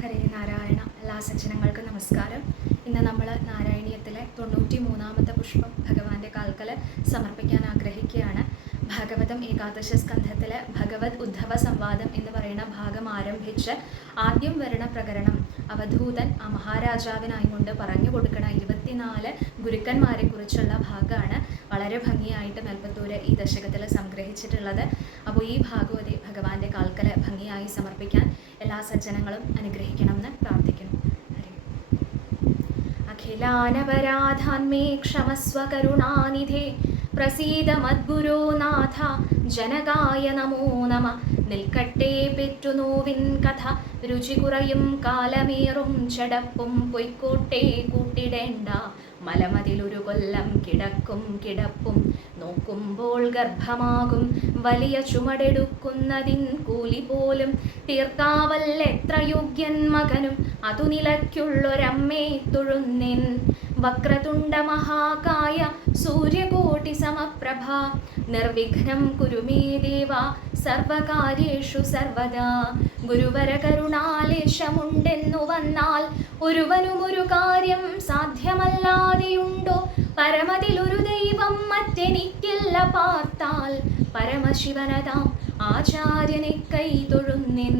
ഹരേ നാരായണ. എല്ലാ സജ്ജനങ്ങൾക്കും നമസ്കാരം. ഇന്ന് നമ്മൾ നാരായണീയത്തിലെ 93ാമത്തെ പുഷ്പം ഭഗവാന്റെ കാൽക്കൽ സമർപ്പിക്കാൻ ആഗ്രഹിക്കുകയാണ്. ഭാഗവതം ഏകാദശ സ്കന്ധത്തിലെ ഭഗവത് ഉദ്ധവ സംവാദം എന്ന് പറയുന്ന ഭാഗം ആരംഭിച്ച് ആദ്യം വരണ പ്രകരണം അവധൂതൻ ആ മഹാരാജാവിനായിക്കൊണ്ട് പറഞ്ഞു കൊടുക്കണ 24 ഗുരുക്കന്മാരെ കുറിച്ചുള്ള ഭാഗമാണ് വളരെ ഭംഗിയായിട്ട് മേൽപ്പത്തൂര് ഈ ദശകത്തിൽ സംഗ്രഹിച്ചിട്ടുള്ളത്. അപ്പോൾ ഈ ഭാഗവതി ഭഗവാന്റെ കാൽക്കൽ ഭംഗിയായി സമർപ്പിക്കാൻ എല്ലാ സജ്ജനങ്ങളും അനുഗ്രഹിക്കണമെന്ന് പ്രാർത്ഥിക്കുന്നു. അഖിലാനപരാധാന്മേ ക്ഷമസ്വ കരുണാനിധേ പ്രസീദ മദ്ഗുരോ നാഥ ജനകായ നമോ നമ. നിൽക്കട്ടെ പെറ്റുനോവിൻ കഥ രുചി കുറയും കാലമേറും ചടപ്പും പൊയ്ക്കോട്ടെ കൂട്ടിടേണ്ട മലമതിലൊരു കൊല്ലം കിടക്കും കിടപ്പും നോക്കുമ്പോൾ ഗർഭമാകും വലിയ ചുമടെടുക്കുന്നതിൻ കൂലി പോലും തീർക്കാവല്ലെത്ര യോഗ്യൻ മകനും അതു നിലയ്ക്കുള്ളൊരമ്മേ തൊഴുന്നിൻ. വക്രതുണ്ട മഹാകായ സൂര്യകോടി സമപ്രഭ നിർവിഘ്നം കുരു മേ ദേവ സർവകാര്യേഷു സർവദാ. ഗുരുവര കരുണാലേശമുണ്ടെന്നു വന്നാൽ ഒരുവനും ഒരു കാര്യം സാധ്യമല്ലാതെയുണ്ടോ? പരമതിലൊരു ദൈവം മറ്റെനിക്കില്ല പാർത്താൽ പരമശിവനതാം ആചാര്യനെ കൈ തൊഴുന്നിൻ.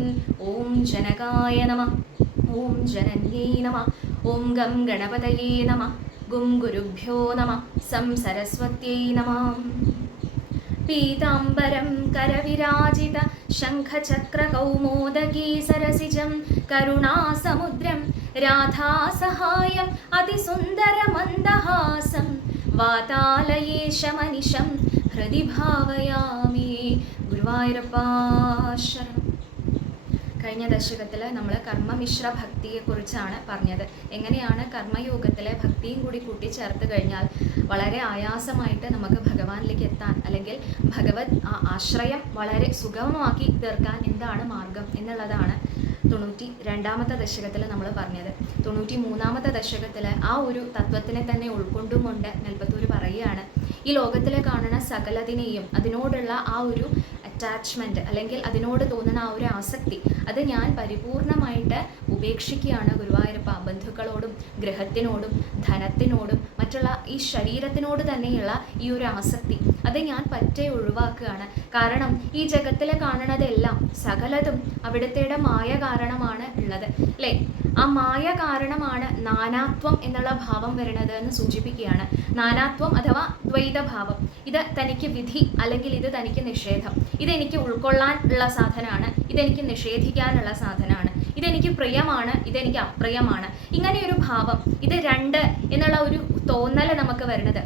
ഓം ജനകായ നമ. ഓം ജനന്യേ നമ. ഓം ഗം ഗണപതയേ നമ. ഗും ഗുരുഭ്യോ നമ. സം സരസ്വത്യൈ നമ. പീതാംബരം കരവിരാജിത ശംഖചക്ര കൗമോദകീ സരസിജം കരുണാസമുദ്രം രാധാസഹായം അതിസുന്ദര മന്ദഹാസം വാതാലയേശമനിശം ഹൃദി ഭാവയാമി. ഗുരുവായൂരപ്പാ ശരണം. കഴിഞ്ഞ ദശകത്തിൽ നമ്മൾ കർമ്മമിശ്ര ഭക്തിയെക്കുറിച്ചാണ് പറഞ്ഞത്. എങ്ങനെയാണ് കർമ്മയോഗത്തിലെ ഭക്തിയും കൂടി കൂട്ടിച്ചേർത്ത് കഴിഞ്ഞാൽ വളരെ ആയാസമായിട്ട് നമുക്ക് ഭഗവാനിലേക്ക് എത്താൻ, അല്ലെങ്കിൽ ഭഗവത് ആശ്രയം വളരെ സുഗമമാക്കി തീർക്കാൻ എന്താണ് മാർഗം എന്നുള്ളതാണ് 92ാമത്തെ ദശകത്തിൽ നമ്മൾ പറഞ്ഞത്. 93ാമത്തെ ദശകത്തിൽ ആ ഒരു തത്വത്തിനെ തന്നെ ഉൾക്കൊണ്ടുകൊണ്ട് മേൽപ്പത്തൂര് പറയുകയാണ്, ഈ ലോകത്തിൽ കാണുന്ന സകലതിനെയും അതിനോടുള്ള ആ ഒരു അറ്റാച്ച്മെൻറ്റ് അല്ലെങ്കിൽ അതിനോട് തോന്നുന്ന ആ ഒരു ആസക്തി അത് ഞാൻ പരിപൂർണമായിട്ട് ഉപേക്ഷിക്കുകയാണ് ഗുരുവായൂരപ്പ. ബന്ധുക്കളോടും ഗ്രഹത്തിനോടും ധനത്തിനോടും മറ്റുള്ള ഈ ശരീരത്തിനോട് തന്നെയുള്ള ഈ ഒരു ആസക്തി അത് ഞാൻ പറ്റേ ഒഴിവാക്കുകയാണ്. കാരണം ഈ ജഗത്തിൽ കാണുന്നതെല്ലാം സകലതും അവിടുത്തെ മായ കാരണമാണ് ഉള്ളത് അല്ലേ? ആ മായ കാരണമാണ് നാനാത്വം എന്നുള്ള ഭാവം വരുന്നത് എന്ന് സൂചിപ്പിക്കുകയാണ്. നാനാത്വം അഥവാ ദ്വൈതഭാവം, ഇത് തനിക്ക് വിധി അല്ലെങ്കിൽ ഇത് തനിക്ക് നിഷേധം, ഇതെനിക്ക് ഉൾക്കൊള്ളാൻ ഉള്ള സാധനമാണ്, ഇതെനിക്ക് നിഷേധിക്കാനുള്ള സാധനമാണ്, ഇതെനിക്ക് പ്രിയമാണ്, ഇതെനിക്ക് അപ്രിയമാണ്. ഇങ്ങനെയൊരു ഭാവം, ഇത് രണ്ട് എന്നുള്ള ഒരു തോന്നൽ നമുക്ക് വരുന്നത്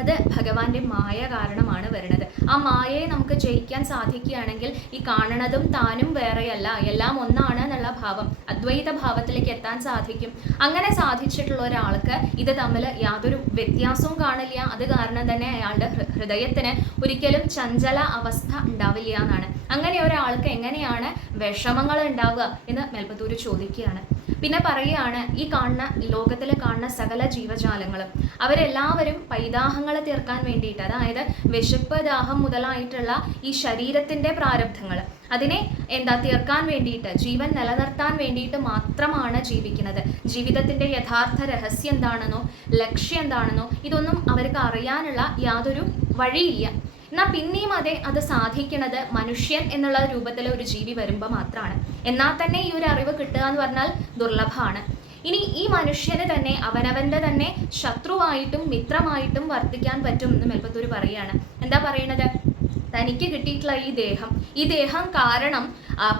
അത് ഭഗവാന്റെ മായ കാരണമാണ് വരുന്നത്. ആ മായയെ നമുക്ക് ജയിക്കാൻ സാധിക്കുകയാണെങ്കിൽ ഈ കാണണതും താനും വേറെയല്ല, എല്ലാം ഒന്നാണ് എന്നുള്ള ഭാവം, അദ്വൈത ഭാവത്തിലേക്ക് എത്താൻ സാധിക്കും. അങ്ങനെ സാധിച്ചിട്ടുള്ള ഒരാൾക്ക് ഇത് തമ്മിൽ യാതൊരു വ്യത്യാസവും കാണില്ല. അത് കാരണം തന്നെ അയാളുടെ ഹൃദയത്തിന് ഒരിക്കലും ചഞ്ചല അവസ്ഥ ഉണ്ടാവില്ല എന്നാണ്. അങ്ങനെ ഒരാൾക്ക് എങ്ങനെയാണ് വിഷമങ്ങൾ ഉണ്ടാവുക എന്ന് മേൽപ്പത്തൂര് ചോദിക്കുകയാണ്. പിന്നെ പറയുകയാണ്, ഈ കാണുന്ന ലോകത്തിൽ കാണുന്ന സകല ജീവജാലങ്ങളും അവരെല്ലാവരും പൈതാഹങ്ങൾ തീർക്കാൻ വേണ്ടിയിട്ട്, അതായത് വിശപ്പ് ദാഹം മുതലായിട്ടുള്ള ഈ ശരീരത്തിൻ്റെ പ്രാരബ്ധങ്ങൾ അതിനെ തീർക്കാൻ വേണ്ടിയിട്ട്, ജീവൻ നിലനിർത്താൻ വേണ്ടിയിട്ട് മാത്രമാണ് ജീവിക്കുന്നത്. ജീവിതത്തിൻ്റെ യഥാർത്ഥ രഹസ്യം എന്താണെന്നോ ലക്ഷ്യം എന്താണെന്നോ ഇതൊന്നും അവർക്ക് അറിയാനുള്ള യാതൊരു വഴിയില്ല. എന്നാൽ പിന്നെയും അത് സാധിക്കുന്നത് മനുഷ്യൻ എന്നുള്ള രൂപത്തിൽ ഒരു ജീവി വരുമ്പോൾ മാത്രമാണ്. എന്നാൽ തന്നെ ഈ ഒരു അറിവ് കിട്ടുക എന്ന് പറഞ്ഞാൽ ദുർലഭമാണ്. ഇനി ഈ മനുഷ്യന് തന്നെ അവനവൻ്റെ തന്നെ ശത്രുവായിട്ടും മിത്രമായിട്ടും വർത്തിക്കാൻ പറ്റും എന്ന് മേൽപ്പത്തൂര് പറയുകയാണ്. എന്താ പറയണത്? തനിക്ക് കിട്ടിയിട്ടുള്ള ഈ ദേഹം കാരണം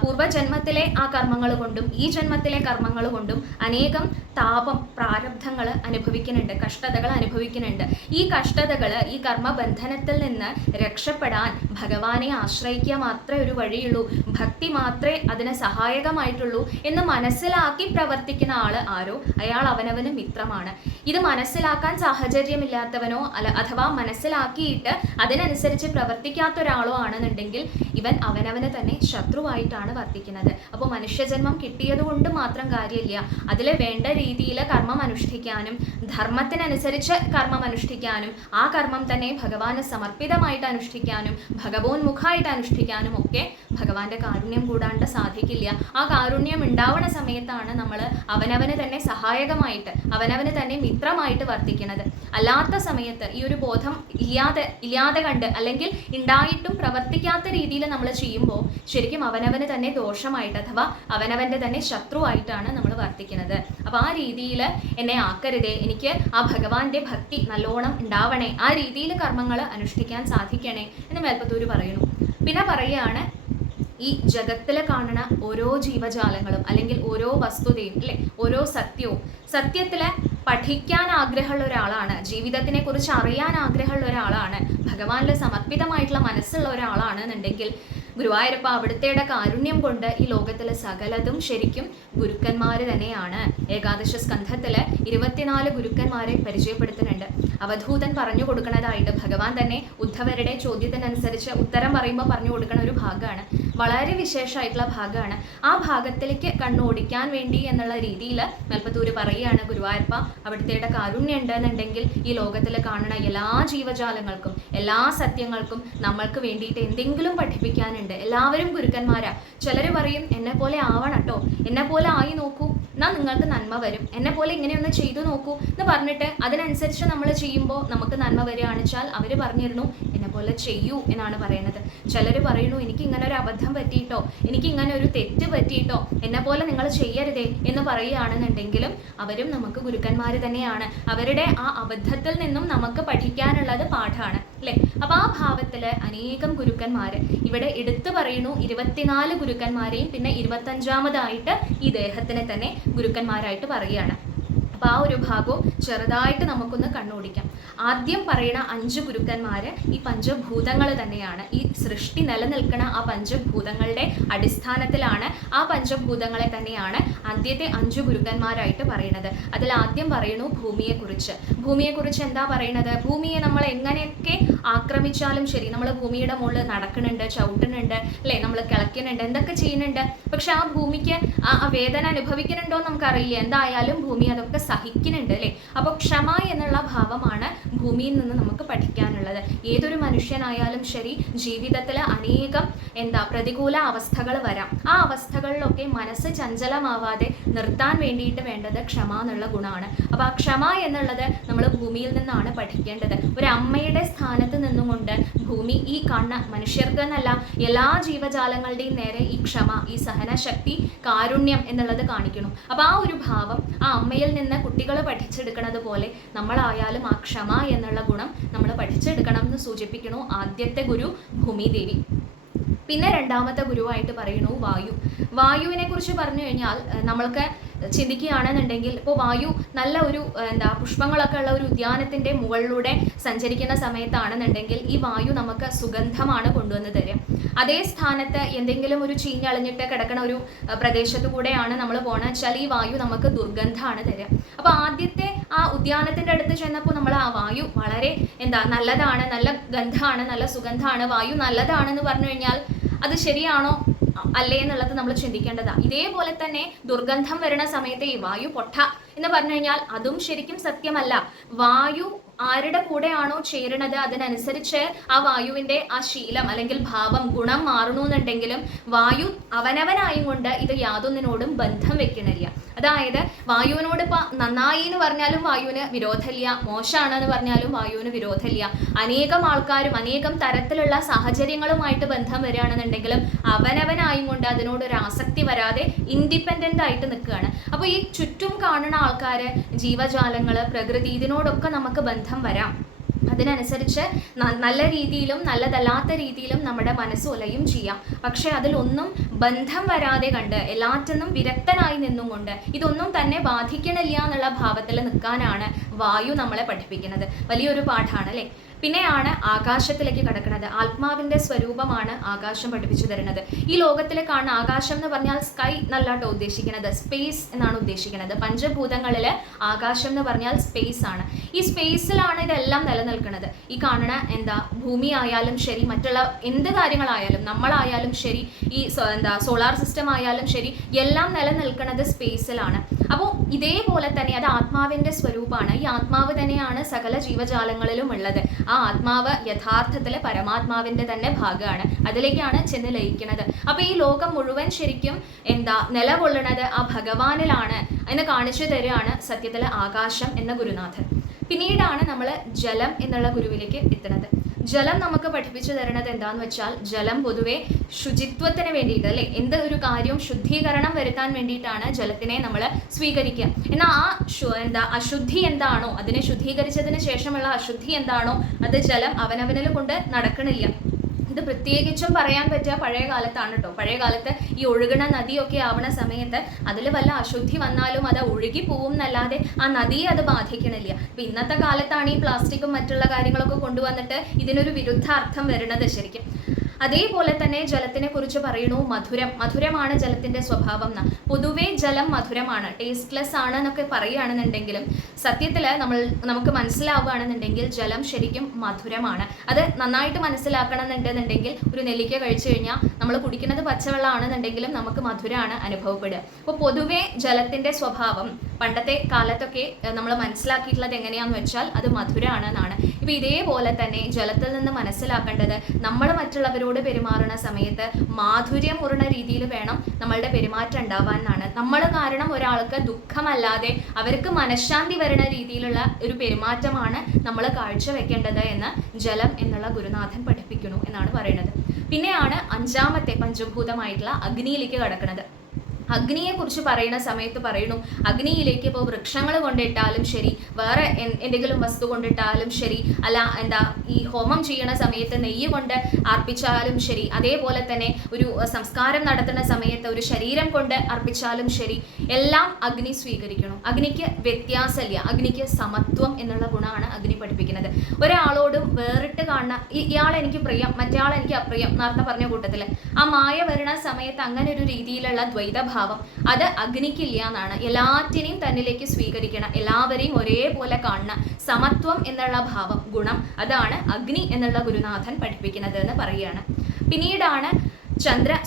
പൂർവ്വജന്മത്തിലെ ആ കർമ്മങ്ങൾ കൊണ്ടും ഈ ജന്മത്തിലെ കർമ്മങ്ങൾ കൊണ്ടും അനേകം താപം പ്രാരബ്ധങ്ങൾ അനുഭവിക്കുന്നുണ്ട്, കഷ്ടതകൾ അനുഭവിക്കുന്നുണ്ട്. ഈ കഷ്ടതകൾ, ഈ കർമ്മബന്ധനത്തിൽ നിന്ന് രക്ഷപ്പെടാൻ ഭഗവാനെ ആശ്രയിക്കുക മാത്രമേ ഒരു വഴിയുള്ളൂ, ഭക്തി മാത്രമേ അതിന് സഹായകമായിട്ടുള്ളൂ എന്ന് മനസ്സിലാക്കി പ്രവർത്തിക്കുന്ന ആൾ ആരോ അയാൾ അവനവന് മിത്രമാണ്. ഇത് മനസ്സിലാക്കാൻ സാഹചര്യമില്ലാത്തവനോ അഥവാ മനസ്സിലാക്കിയിട്ട് അതിനനുസരിച്ച് പ്രവർത്തിക്കാത്ത ഒരാളോ ആണെന്നുണ്ടെങ്കിൽ ഇവൻ അവനവന് തന്നെ ശത്രുവായിട്ടാണ് വർത്തിക്കുന്നത്. അപ്പോൾ മനുഷ്യജന്മം കിട്ടിയത് കൊണ്ട് മാത്രം കാര്യമില്ല, അതിൽ വേണ്ട രീതിയിൽ കർമ്മം അനുഷ്ഠിക്കാനും ധർമ്മത്തിനനുസരിച്ച് കർമ്മം അനുഷ്ഠിക്കാനും ആ കർമ്മം തന്നെ ഭഗവാന് സമർപ്പിതമായിട്ട് അനുഷ്ഠിക്കാനും ഭഗവോന്മുഖമായിട്ട് അനുഷ്ഠിക്കാനും ഒക്കെ ഭഗവാന്റെ കാരുണ്യം കൂടാണ്ട് സാധിക്കില്ല. ആ കാരുണ്യം ഉണ്ടാവുന്ന സമയത്താണ് നമ്മൾ അവനവന് തന്നെ സഹായകമായിട്ട് അവനവന് തന്നെ മിത്രമായിട്ട് വർത്തിക്കുന്നത്. അല്ലാത്ത സമയത്ത് ഈ ഒരു ബോധം ഇല്ലാതെ കണ്ട് അല്ലെങ്കിൽ ഉണ്ടായിട്ടും പ്രവർത്തിക്കാത്ത രീതിയിൽ നമ്മൾ ചെയ്യുമ്പോൾ ശരിക്കും അവനവന് തന്നെ ദോഷമായിട്ട് അഥവാ അവനവന്റെ തന്നെ ശത്രുവായിട്ടാണ് നമ്മൾ വർത്തിക്കുന്നത്. അപ്പോൾ ആ രീതിയിൽ എന്നെ ആക്കരുതേ, എനിക്ക് ആ ഭഗവാന്റെ ഭക്തി നല്ലോണം ഉണ്ടാവണേ, ആ രീതിയിൽ കർമ്മങ്ങൾ അനുഷ്ഠിക്കാൻ സാധിക്കണേ എന്ന് മേൽപ്പത്തൂര് പറയുന്നു. പിന്നെ പറയുകയാണ്, ഈ ജഗത്തിൽ കാണുന്ന ഓരോ ജീവജാലങ്ങളും അല്ലെങ്കിൽ ഓരോ വസ്തുതയും അല്ലെ, ഓരോ സത്യത്തിൽ പഠിക്കാൻ ആഗ്രഹമുള്ള ഒരാളാണ്, ജീവിതത്തിനെ കുറിച്ച് അറിയാൻ ആഗ്രഹമുള്ള ഒരാളാണ്, ഭഗവാനിൽ സമർപ്പിതമായിട്ടുള്ള മനസ്സുള്ള ഒരാളാണ് എന്നുണ്ടെങ്കിൽ ഗുരുവായൂരപ്പ അവിടുത്തെ കാരുണ്യം കൊണ്ട് ഈ ലോകത്തിലെ സകലതും ശരിക്കും ഗുരുക്കന്മാർ തന്നെയാണ്. ഏകാദശ സ്കന്ധത്തില് 24 ഗുരുക്കന്മാരെ പരിചയപ്പെടുത്തുന്നുണ്ട്. അവധൂതൻ പറഞ്ഞു കൊടുക്കുന്നതായിട്ട് ഭഗവാൻ തന്നെ ഉദ്ധവരുടെ ചോദ്യത്തിനനുസരിച്ച് ഉത്തരം പറയുമ്പോൾ പറഞ്ഞു കൊടുക്കുന്ന ഒരു ഭാഗമാണ്, വളരെ വിശേഷമായിട്ടുള്ള ഭാഗമാണ്. ആ ഭാഗത്തിലേക്ക് കണ്ണോടിക്കാൻ വേണ്ടി എന്നുള്ള രീതിയിൽ മേൽപ്പത്തൂര് പറയുകയാണ്, ഗുരുവായൂരപ്പ അവിടുത്തെ കാരുണ്യം ഉണ്ടെന്നുണ്ടെങ്കിൽ ഈ ലോകത്തിൽ കാണുന്ന എല്ലാ ജീവജാലങ്ങൾക്കും എല്ലാ സത്യങ്ങൾക്കും നമ്മൾക്ക് വേണ്ടിയിട്ട് എന്തെങ്കിലും പഠിപ്പിക്കാനുണ്ട്. എല്ലാവരും ഗുരുക്കന്മാരാ. ചിലർ പറയും എന്നെ പോലെ ആവണം കേട്ടോ, എന്നെ പോലെ ആയി നോക്കൂ, എന്നാൽ നിങ്ങൾക്ക് നന്മ വരും, എന്നെ പോലെ ഇങ്ങനെയൊന്ന് ചെയ്തു നോക്കൂ എന്ന് പറഞ്ഞിട്ട് അതിനനുസരിച്ച് നമ്മൾ ചെയ്യുമ്പോൾ നമുക്ക് നന്മ വരികയാണെന്ന് വെച്ചാൽ അവർ പറഞ്ഞിരുന്നു എന്നെ പോലെ ചെയ്യൂ എന്നാണ് പറയുന്നത്. ചിലർ പറയുന്നു എനിക്ക് ഇങ്ങനെ ഒരു അബദ്ധം പറ്റിയിട്ടോ, എനിക്ക് ഇങ്ങനെ ഒരു തെറ്റ് പറ്റിയിട്ടോ, എന്നെ പോലെ നിങ്ങൾ ചെയ്യരുതേ എന്ന് പറയുകയാണെന്നുണ്ടെങ്കിലും അവരും നമുക്ക് ഗുരുക്കന്മാർ തന്നെയാണ്. അവരുടെ ആ അബദ്ധത്തിൽ നിന്നും നമുക്ക് പഠിക്കാനുള്ളത് പാഠമാണ് അല്ലേ. അപ്പൊ ആ ഭാവത്തില് അനേകം ഗുരുക്കന്മാര് ഇവിടെ എടുത്തു പറയുന്നു. 24 ഗുരുക്കന്മാരെയും പിന്നെ 25ാമതായിട്ട് ഈ ദേഹത്തിനെ തന്നെ ഗുരുക്കന്മാരായിട്ട് പറയുകയാണ്. അപ്പോൾ ആ ഒരു ഭാഗവും ചെറുതായിട്ട് നമുക്കൊന്ന് കണ്ണോടിക്കാം. ആദ്യം പറയുന്ന 5 ഗുരുക്കന്മാര് ഈ പഞ്ചഭൂതങ്ങൾ തന്നെയാണ്. ഈ സൃഷ്ടി നിലനിൽക്കുന്ന ആ പഞ്ചഭൂതങ്ങളുടെ അടിസ്ഥാനത്തിലാണ് ആ പഞ്ചഭൂതങ്ങളെ തന്നെയാണ് ആദ്യത്തെ 5 ഗുരുക്കന്മാരായിട്ട് പറയുന്നത്. അതിൽ ആദ്യം പറയുന്നു ഭൂമിയെക്കുറിച്ച്. ഭൂമിയെക്കുറിച്ച് എന്താ പറയുന്നത്? ഭൂമിയെ നമ്മൾ എങ്ങനെയൊക്കെ ആക്രമിച്ചാലും ശരി, നമ്മൾ ഭൂമിയുടെ മുകളിൽ നടക്കുന്നുണ്ട്, ചവിട്ടുന്നുണ്ട് അല്ലേ, നമ്മൾ കിളയ്ക്കുന്നുണ്ട്, എന്തൊക്കെ ചെയ്യുന്നുണ്ട്, പക്ഷെ ആ ഭൂമിക്ക് ആ വേദന അനുഭവിക്കുന്നുണ്ടോ നമുക്കറിയില്ല. എന്തായാലും ഭൂമി അതൊക്കെ സഹിക്കുന്നുണ്ട് അല്ലേ. അപ്പോൾ ക്ഷമ എന്നുള്ള ഭാവമാണ് ഭൂമിയിൽ നിന്ന് നമുക്ക് പഠിക്കാനുള്ളത്. ഏതൊരു മനുഷ്യനായാലും ശരി, ജീവിതത്തിൽ അനേകം പ്രതികൂല അവസ്ഥകൾ വരാം. ആ അവസ്ഥകളിലൊക്കെ മനസ്സ് ചഞ്ചലമാവാതെ നിർത്താൻ വേണ്ടിയിട്ട് വേണ്ടത് ക്ഷമ എന്നുള്ള ഗുണമാണ്. അപ്പോൾ ആ ക്ഷമ എന്നുള്ളത് നമ്മൾ ഭൂമിയിൽ നിന്നാണ് പഠിക്കേണ്ടത്. ഒരു അമ്മയുടെ സ്ഥാനത്ത് നിന്നുകൊണ്ട് ഭൂമി ഈ കാണുന്ന മനുഷ്യർക്ക് എന്നല്ല എല്ലാ ജീവജാലങ്ങളുടെയും നേരെ ഈ ക്ഷമ, ഈ സഹനശക്തി, കാരുണ്യം എന്നുള്ളത് കാണിക്കണം. അപ്പോൾ ആ ഒരു ഭാവം ആ അമ്മയിൽ നിന്ന് കുട്ടികൾ പഠിച്ചെടുക്കുന്നത് പോലെ നമ്മളായാലും ആ ക്ഷമ എന്നുള്ള ഗുണം നമ്മൾ പഠിച്ചെടുക്കണം എന്ന് സൂചിപ്പിക്കണു ആദ്യത്തെ ഗുരു ഭൂമിദേവി. പിന്നെ രണ്ടാമത്തെ ഗുരുവായിട്ട് പറയുന്നു വായു. വായുവിനെ കുറിച്ച് പറഞ്ഞു കഴിഞ്ഞാൽ നമ്മൾക്ക് ചിന്തിക്കുകയാണെന്നുണ്ടെങ്കിൽ ഇപ്പോൾ വായു നല്ല ഒരു പുഷ്പങ്ങളൊക്കെ ഉള്ള ഒരു ഉദ്യാനത്തിൻ്റെ മുകളിലൂടെ സഞ്ചരിക്കുന്ന സമയത്താണെന്നുണ്ടെങ്കിൽ ഈ വായു നമുക്ക് സുഗന്ധമാണ് കൊണ്ടുവന്ന് തരിക. അതേ സ്ഥാനത്ത് എന്തെങ്കിലും ഒരു ചീഞ്ഞളിഞ്ഞിട്ട് കിടക്കുന്ന ഒരു പ്രദേശത്തു കൂടെയാണ് നമ്മൾ പോകണമെന്ന് വെച്ചാൽ ഈ വായു നമുക്ക് ദുർഗന്ധമാണ് തരിക. അപ്പോൾ ആദ്യത്തെ ആ ഉദ്യാനത്തിൻ്റെ അടുത്ത് ചെന്നപ്പോൾ നമ്മൾ ആ വായു വളരെ നല്ലതാണ്, നല്ല ഗന്ധമാണ്, നല്ല സുഗന്ധമാണ്, വായു നല്ലതാണെന്ന് പറഞ്ഞു കഴിഞ്ഞാൽ അത് ശരിയാണോ അല്ലേ എന്നുള്ളത് നമ്മൾ ചിന്തിക്കേണ്ടതാണ്. ഇതേപോലെ തന്നെ ദുർഗന്ധം വരുന്ന സമയത്ത് ഈ വായു പൊട്ട എന്ന് പറഞ്ഞു കഴിഞ്ഞാൽ അതും ശരിക്കും സത്യമല്ല. വായു ആരുടെ കൂടെയാണോ ചേരുന്നത് അതിനനുസരിച്ച് ആ വായുവിൻ്റെ ആ ശീലം അല്ലെങ്കിൽ ഭാവം, ഗുണം മാറണമെന്നുണ്ടെങ്കിലും വായു അവനവനായും കൊണ്ട് ഇത് യാതൊന്നിനോടും ബന്ധം വെക്കണില്ല. അതായത് വായുവിനോട് ഇപ്പം നന്നായി എന്ന് പറഞ്ഞാലും വായുവിന് വിരോധമില്ല, മോശമാണെന്ന് പറഞ്ഞാലും വായുവിന് വിരോധമില്ല. അനേകം ആൾക്കാരും അനേകം തരത്തിലുള്ള സാഹചര്യങ്ങളുമായിട്ട് ബന്ധം വരികയാണെന്നുണ്ടെങ്കിലും അവനവനായും കൊണ്ട് അതിനോടൊരു ആസക്തി വരാതെ ഇൻഡിപെൻഡൻ്റ് ആയിട്ട് നിൽക്കുകയാണ്. അപ്പോൾ ഈ ചുറ്റും കാണുന്ന ആൾക്കാർ, ജീവജാലങ്ങൾ, പ്രകൃതി, ഇതിനോടൊക്കെ നമുക്ക് ബന്ധം വരാം. അതിനനുസരിച്ച് നല്ല രീതിയിലും നല്ലതല്ലാത്ത രീതിയിലും നമ്മുടെ മനസ്സ് ഉലയും ചെയ്യാം. പക്ഷെ അതിലൊന്നും ബന്ധം വരാതെ കണ്ട് എല്ലാറ്റിനും വിരക്തനായി നിന്നും കൊണ്ട് ഇതൊന്നും തന്നെ ബാധിക്കണില്ല എന്നുള്ള ഭാവത്തിൽ നിൽക്കാനാണ് വായു നമ്മളെ പഠിപ്പിക്കുന്നത്. വലിയൊരു പാഠമാണ് അല്ലേ. പിന്നെയാണ് ആകാശത്തിലേക്ക് കടക്കുന്നത്. ആത്മാവിന്റെ സ്വരൂപമാണ് ആകാശം പഠിപ്പിച്ചു തരുന്നത്. ഈ ലോകത്തിൽ കാണുന്ന ആകാശം എന്ന് പറഞ്ഞാൽ സ്കൈ എന്നല്ലാട്ടോ ഉദ്ദേശിക്കുന്നത്, സ്പേസ് എന്നാണ് ഉദ്ദേശിക്കുന്നത്. പഞ്ചഭൂതങ്ങളില് ആകാശം എന്ന് പറഞ്ഞാൽ സ്പേസ് ആണ്. ഈ സ്പേസിലാണ് ഇതെല്ലാം നിലനിൽക്കുന്നത്. ഈ കാണുന്ന ഭൂമി ആയാലും ശരി, മറ്റുള്ള എന്ത് കാര്യങ്ങളായാലും, നമ്മളായാലും ശരി, ഈ സോളാർ സിസ്റ്റം ആയാലും ശരി, എല്ലാം നിലനിൽക്കുന്നത് സ്പേസിലാണ്. അപ്പോൾ ഇതേപോലെ തന്നെ അത് ആത്മാവിന്റെ സ്വരൂപമാണ്. ഈ ആത്മാവ് തന്നെയാണ് സകല ജീവജാലങ്ങളിലും ഉള്ളത്. ആ ആത്മാവ് യഥാർത്ഥത്തിൽ പരമാത്മാവിന്റെ തന്നെ ഭാഗമാണ്. അതിലേക്കാണ് ചെന്ന് ലയിക്കുന്നത്. അപ്പൊ ഈ ലോകം മുഴുവൻ ശരിക്കും നിലകൊള്ളുന്നത് ആ ഭഗവാനിലാണ് എന്ന് കാണിച്ചു തരികയാണ് സത്യത്തിൽ ആകാശം എന്ന ഗുരുനാഥൻ. പിന്നീടാണ് നമ്മൾ ജലം എന്നുള്ള ഗുരുവിലേക്ക് എത്തുന്നത്. ജലം നമുക്ക് പഠിപ്പിച്ചു തരുന്നത് എന്താന്ന് വെച്ചാൽ, ജലം പൊതുവെ ശുചിത്വത്തിന് വേണ്ടിയിട്ട്, അല്ലെ, എന്ത് ഒരു കാര്യവും ശുദ്ധീകരണം വരുത്താൻ വേണ്ടിയിട്ടാണ് ജലത്തിനെ നമ്മൾ സ്വീകരിക്കുക. എന്നാൽ അശുദ്ധി എന്താണോ, അതിനെ ശുദ്ധീകരിച്ചതിന് ശേഷമുള്ള അശുദ്ധി എന്താണോ, അത് ജലം അവനവനിൽ കൊണ്ട് നടക്കണില്ല. ഇത് പ്രത്യേകിച്ചും പറയാൻ പറ്റുക പഴയ കാലത്താണ് കേട്ടോ. പഴയ കാലത്ത് ഈ ഒഴുകണ നദിയൊക്കെ ആവണ സമയത്ത് അതിൽ വല്ല അശുദ്ധി വന്നാലും അത് ഒഴുകി പോവും എന്നല്ലാതെ ആ നദിയെ അത് ബാധിക്കണില്ല. അപ്പൊ ഇന്നത്തെ കാലത്താണ് ഈ പ്ലാസ്റ്റിക്കും മറ്റുള്ള കാര്യങ്ങളൊക്കെ കൊണ്ടുവന്നിട്ട് ഇതിനൊരു വിരുദ്ധാർത്ഥം വരുന്നത് ശരിക്കും. അതേപോലെ തന്നെ ജലത്തിനെ കുറിച്ച് പറയുന്നു, മധുരമാണ് ജലത്തിന്റെ സ്വഭാവം. പൊതുവേ ജലം മധുരമാണ്, ടേസ്റ്റ്ലെസ് ആണ് എന്നൊക്കെ പറയുകയാണെന്നുണ്ടെങ്കിലും സത്യത്തിൽ നമുക്ക് മനസ്സിലാവുകയാണെന്നുണ്ടെങ്കിൽ ജലം ശരിക്കും മധുരമാണ്. അത് നന്നായിട്ട് മനസ്സിലാക്കണമെന്നുണ്ടെന്നുണ്ടെങ്കിൽ ഒരു നെല്ലിക്ക കഴിച്ചു കഴിഞ്ഞാൽ നമ്മൾ കുടിക്കുന്നത് പച്ചവെള്ളമാണെന്നുണ്ടെങ്കിലും നമുക്ക് മധുരമാണ് അനുഭവപ്പെടുക. അപ്പോൾ പൊതുവേ ജലത്തിന്റെ സ്വഭാവം പണ്ടത്തെ കാലത്തൊക്കെ നമ്മൾ മനസ്സിലാക്കിയിട്ടുള്ളത് എങ്ങനെയാന്ന് വെച്ചാൽ അത് മധുരമാണെന്നാണ്. ഇപ്പൊ ഇതേപോലെ തന്നെ ജലത്തിൽ നിന്ന് മനസ്സിലാക്കേണ്ടത്, നമ്മൾ മറ്റുള്ളവരോട് പെരുമാറുന്ന സമയത്ത് മാധുര്യം ഉറണ രീതിയിൽ വേണം നമ്മളുടെ പെരുമാറ്റം ഉണ്ടാവാനാണ്. നമ്മൾ കാരണം ഒരാൾക്ക് ദുഃഖമല്ലാതെ അവർക്ക് മനഃശാന്തി വരുന്ന രീതിയിലുള്ള ഒരു പെരുമാറ്റമാണ് നമ്മൾ കാഴ്ചവെക്കേണ്ടത് എന്ന് ജലം എന്നുള്ള ഗുരുനാഥൻ പഠിപ്പിക്കുന്നു എന്നാണ് പറയുന്നത്. പിന്നെയാണ് അഞ്ചാമത്തെ പഞ്ചഭൂതമായിട്ടുള്ള അഗ്നിയിലേക്ക് കടക്കുന്നത്. അഗ്നിയെ കുറിച്ച് പറയുന്ന സമയത്ത് പറയുന്നു, അഗ്നിയിലേക്ക് ഇപ്പോൾ വൃക്ഷങ്ങൾ കൊണ്ടിട്ടാലും ശരി, വേറെ എന്തെങ്കിലും വസ്തു കൊണ്ടിട്ടാലും ശരി, അല്ല ഈ ഹോമം ചെയ്യണ സമയത്ത് നെയ്യ് കൊണ്ട് അർപ്പിച്ചാലും ശരി, അതേപോലെ തന്നെ ഒരു സംസ്കാരം നടത്തുന്ന സമയത്ത് ഒരു ശരീരം കൊണ്ട് അർപ്പിച്ചാലും ശരി, എല്ലാം അഗ്നി സ്വീകരിക്കണം. അഗ്നിക്ക് വ്യത്യാസമില്ല, അഗ്നിക്ക് സമത്വം എന്നുള്ള ഗുണമാണ് അഗ്നി പഠിപ്പിക്കുന്നത്. ഒരാളോടും വേറിട്ട് കാണുന്ന ഇയാൾ എനിക്ക് പ്രിയം, മറ്റയാൾ എനിക്ക് അപ്രിയം നേരത്തെ പറഞ്ഞ കൂട്ടത്തിൽ ആ മായ വരുന്ന സമയത്ത് അങ്ങനെ ഒരു രീതിയിലുള്ള ദ്വൈത അത് അഗ്നിക്കില്ല എന്നാണ്. എല്ലാറ്റിനെയും തന്നിലേക്ക് സ്വീകരിക്കണം, എല്ലാവരെയും ഒരേപോലെ കാണണം, സമത്വം എന്നുള്ള ഭാവം, ഗുണം, അതാണ് അഗ്നി എന്നുള്ള ഗുരുനാഥൻ പഠിപ്പിക്കുന്നത് എന്ന് പറയുകയാണ്. പിന്നീടാണ്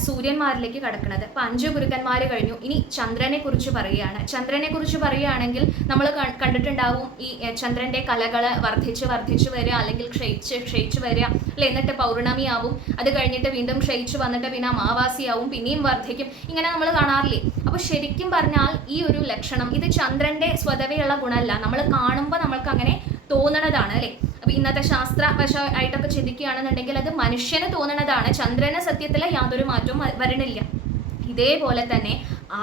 സൂര്യന്മാരിലേക്ക് കടക്കുന്നത്. അപ്പൊ 5 ഗുരുക്കന്മാർ കഴിഞ്ഞു. ഇനി ചന്ദ്രനെ കുറിച്ച് പറയുകയാണ്. ചന്ദ്രനെ കുറിച്ച് പറയുകയാണെങ്കിൽ നമ്മൾ കണ്ടിട്ടുണ്ടാവും, ഈ ചന്ദ്രന്റെ കലകള് വർദ്ധിച്ച് വരിക, അല്ലെങ്കിൽ ക്ഷയിച്ച് വരിക, അല്ലെ, എന്നിട്ട് പൗർണമിയാവും, അത് കഴിഞ്ഞിട്ട് വീണ്ടും ക്ഷയിച്ച് വന്നിട്ട് പിന്നെ അമാവാസിയാവും, പിന്നെയും വർദ്ധിക്കും, ഇങ്ങനെ നമ്മൾ കാണാറില്ലേ. അപ്പൊ ശരിക്കും പറഞ്ഞാൽ ഈ ഒരു ലക്ഷണം ഇത് ചന്ദ്രന്റെ സ്വതവേയുള്ള ഗുണമല്ല, നമ്മൾ കാണുമ്പോൾ നമ്മൾക്ക് അങ്ങനെ തോന്നണതാണ്, അല്ലെ. അപ്പൊ ഇന്നത്തെ ശാസ്ത്രവശമായിട്ടൊക്കെ ചിന്തിക്കുകയാണെന്നുണ്ടെങ്കിൽ അത് മനുഷ്യന് തോന്നണതാണ്. ചന്ദ്രന് സത്യത്തിൽ യാതൊരു മാറ്റവും വരണില്ല. ഇതേപോലെ തന്നെ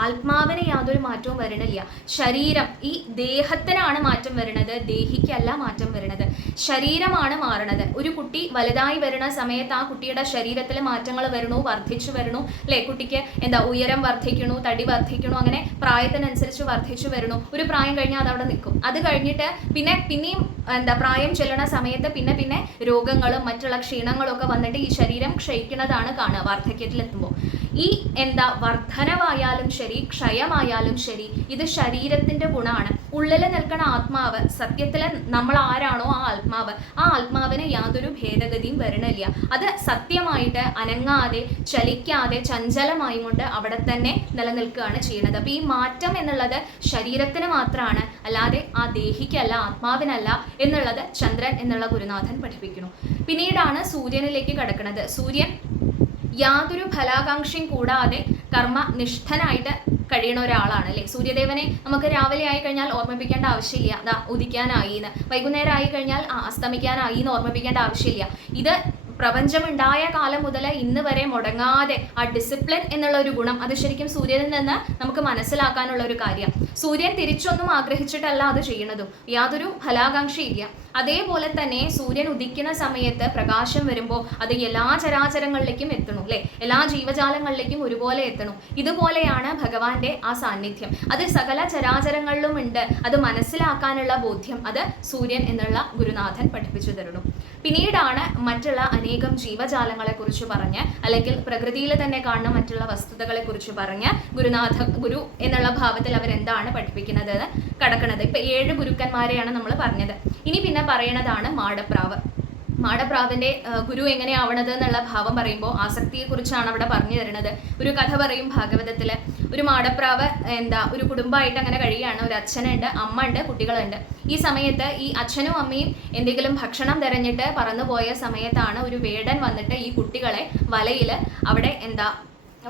ആത്മാവിന് യാതൊരു മാറ്റവും വരണില്ല. ശരീരം, ഈ ദേഹത്തിനാണ് മാറ്റം വരുന്നത്, ദേഹിക്കല്ല മാറ്റം വരുന്നത്. ശരീരമാണ് മാറണത്. ഒരു കുട്ടി വലുതായി വരുന്ന സമയത്ത് ആ കുട്ടിയുടെ ശരീരത്തിൽ മാറ്റങ്ങൾ വരണു, വർദ്ധിച്ചു വരണു, അല്ലെ. കുട്ടിക്ക് ഉയരം വർദ്ധിക്കണു, തടി വർദ്ധിക്കണു, അങ്ങനെ പ്രായത്തിനനുസരിച്ച് വർദ്ധിച്ചു വരണു. ഒരു പ്രായം കഴിഞ്ഞാൽ അതവിടെ നിൽക്കും. അത് കഴിഞ്ഞിട്ട് പിന്നെയും പ്രായം ചെല്ലണ സമയത്ത് പിന്നെ രോഗങ്ങളും മറ്റുള്ള ക്ഷീണങ്ങളും ഒക്കെ വന്നിട്ട് ഈ ശരീരം ക്ഷയിക്കുന്നതാണ് കാണുക വാർദ്ധക്യത്തിലെത്തുമ്പോൾ. ഈ വർധനവായാലും ശരി, ക്ഷയമായാലും ശരി, ഇത് ശരീരത്തിന്റെ ഗുണമാണ്. ഉള്ളിൽ നിൽക്കുന്ന ആത്മാവ്, സത്യത്തിൽ നമ്മൾ ആരാണോ ആ ആത്മാവിന് യാതൊരു ഭേദഗതിയും വരണില്ല. അത് സത്യമായിട്ട് അനങ്ങാതെ ചലിക്കാതെ ചഞ്ചലമായി കൊണ്ട് അവിടെ തന്നെ നിലനിൽക്കുകയാണ് ചെയ്യുന്നത്. അപ്പൊ ഈ മാറ്റം എന്നുള്ളത് ശരീരത്തിന് മാത്രമാണ്, അല്ലാതെ ആ ദേഹിക്കല്ല, ആത്മാവിനല്ല എന്നുള്ളത് ചന്ദ്രൻ എന്നുള്ള ഗുരുനാഥൻ പഠിപ്പിക്കുന്നു. പിന്നീടാണ് സൂര്യനിലേക്ക് കടക്കുന്നത്. സൂര്യൻ യാതൊരു ഫലാകാംക്ഷയും കൂടാതെ കർമ്മനിഷ്ഠനായിട്ട് കഴിയണ ഒരാളാണ്, അല്ലെ. സൂര്യദേവനെ നമുക്ക് രാവിലെ ആയി കഴിഞ്ഞാൽ ഓർമ്മിപ്പിക്കേണ്ട ആവശ്യമില്ല, ഉദിക്കാനായി എന്ന്. വൈകുന്നേരം ആയി കഴിഞ്ഞാൽ അസ്തമിക്കാനായി എന്ന് ഓർമ്മിപ്പിക്കേണ്ട ആവശ്യമില്ല. ഇത് പ്രപഞ്ചമുണ്ടായ കാലം മുതൽ ഇന്ന് വരെ മുടങ്ങാതെ ആ ഡിസിപ്ലിൻ എന്നുള്ള ഒരു ഗുണം അത് ശരിക്കും സൂര്യനിൽ നിന്ന് നമുക്ക് മനസ്സിലാക്കാനുള്ള ഒരു കാര്യം. സൂര്യൻ തിരിച്ചൊന്നും ആഗ്രഹിച്ചിട്ടല്ല അത് ചെയ്യുന്നതും, യാതൊരു ഫലാകാംക്ഷയില്ല. അതേപോലെ തന്നെ സൂര്യൻ ഉദിക്കുന്ന സമയത്ത് പ്രകാശം വരുമ്പോൾ അത് എല്ലാ ചരാചരങ്ങളിലേക്കും എത്തണം, അല്ലെ? എല്ലാ ജീവജാലങ്ങളിലേക്കും ഒരുപോലെ എത്തണം. ഇതുപോലെയാണ് ഭഗവാന്റെ ആ സാന്നിധ്യം. അത് സകല ചരാചരങ്ങളിലും ഉണ്ട്. അത് മനസ്സിലാക്കാനുള്ള ബോധ്യം അത് സൂര്യൻ എന്നുള്ള ഗുരുനാഥൻ പഠിപ്പിച്ചു തരുന്നു. പിന്നീടാണ് മറ്റുള്ള അനേകം ജീവജാലങ്ങളെ കുറിച്ച് പറഞ്ഞ്, അല്ലെങ്കിൽ പ്രകൃതിയിൽ തന്നെ കാണുന്ന മറ്റുള്ള വസ്തുതകളെ കുറിച്ച് പറഞ്ഞ് ഗുരു എന്നുള്ള ഭാവത്തിൽ അവരെന്താണ് പഠിപ്പിക്കുന്നത് കടക്കുന്നത്. ഇപ്പൊ 7 ഗുരുക്കന്മാരെയാണ് നമ്മൾ പറഞ്ഞത്. ഇനി പിന്നെ പറയണതാണ് മാടപ്രാവ്. മാടപ്രാവിന്റെ ഗുരു എങ്ങനെയാവണത് എന്നുള്ള ഭാവം പറയുമ്പോൾ ആസക്തിയെക്കുറിച്ചാണ് അവിടെ പറഞ്ഞു തരുന്നത്. ഒരു കഥ പറയും ഭാഗവതത്തില്. ഒരു മാടപ്രാവ് ഒരു കുടുംബമായിട്ട് അങ്ങനെ കഴിയുകയാണ്. ഒരു അച്ഛനുണ്ട്, അമ്മ ഉണ്ട്, കുട്ടികളുണ്ട്. ഈ സമയത്ത് ഈ അച്ഛനും അമ്മയും എന്തെങ്കിലും ഭക്ഷണം തിരഞ്ഞിട്ട് പറന്നുപോയ സമയത്താണ് ഒരു വേടൻ വന്നിട്ട് ഈ കുട്ടികളെ വലയിൽ അവിടെ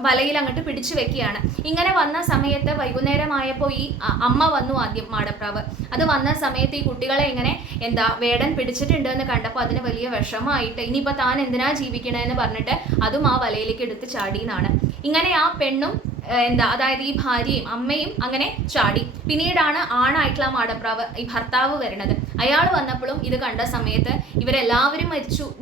വലയിൽ അങ്ങോട്ട് പിടിച്ചു വെക്കുകയാണ്. ഇങ്ങനെ വന്ന സമയത്ത് വൈകുന്നേരമായപ്പോൾ ഈ അമ്മ വന്നു ആദ്യം, മാടപ്രാവ്. അത് വന്ന സമയത്ത് ഈ കുട്ടികളെ ഇങ്ങനെ വേടൻ പിടിച്ചിട്ടുണ്ട് എന്ന് കണ്ടപ്പോൾ അതിന് വലിയ വിഷമമായിട്ട് ഇനിയിപ്പോൾ താൻ എന്തിനാ ജീവിക്കണമെന്ന് പറഞ്ഞിട്ട് അതും ആ വലയിലേക്ക് എടുത്ത് ചാടിയെന്നാണ്. ഇങ്ങനെ ആ പെണ്ണും അതായത് ഈ ഭാര്യയും അമ്മയും അങ്ങനെ ചാടി. പിന്നീടാണ് ആണായിട്ടുള്ള മാടപ്രാവ്, ഈ ഭർത്താവ് വരുന്നത്. അയാൾ വന്നപ്പോഴും ഇത് കണ്ട സമയത്ത് ഇവരെല്ലാവരും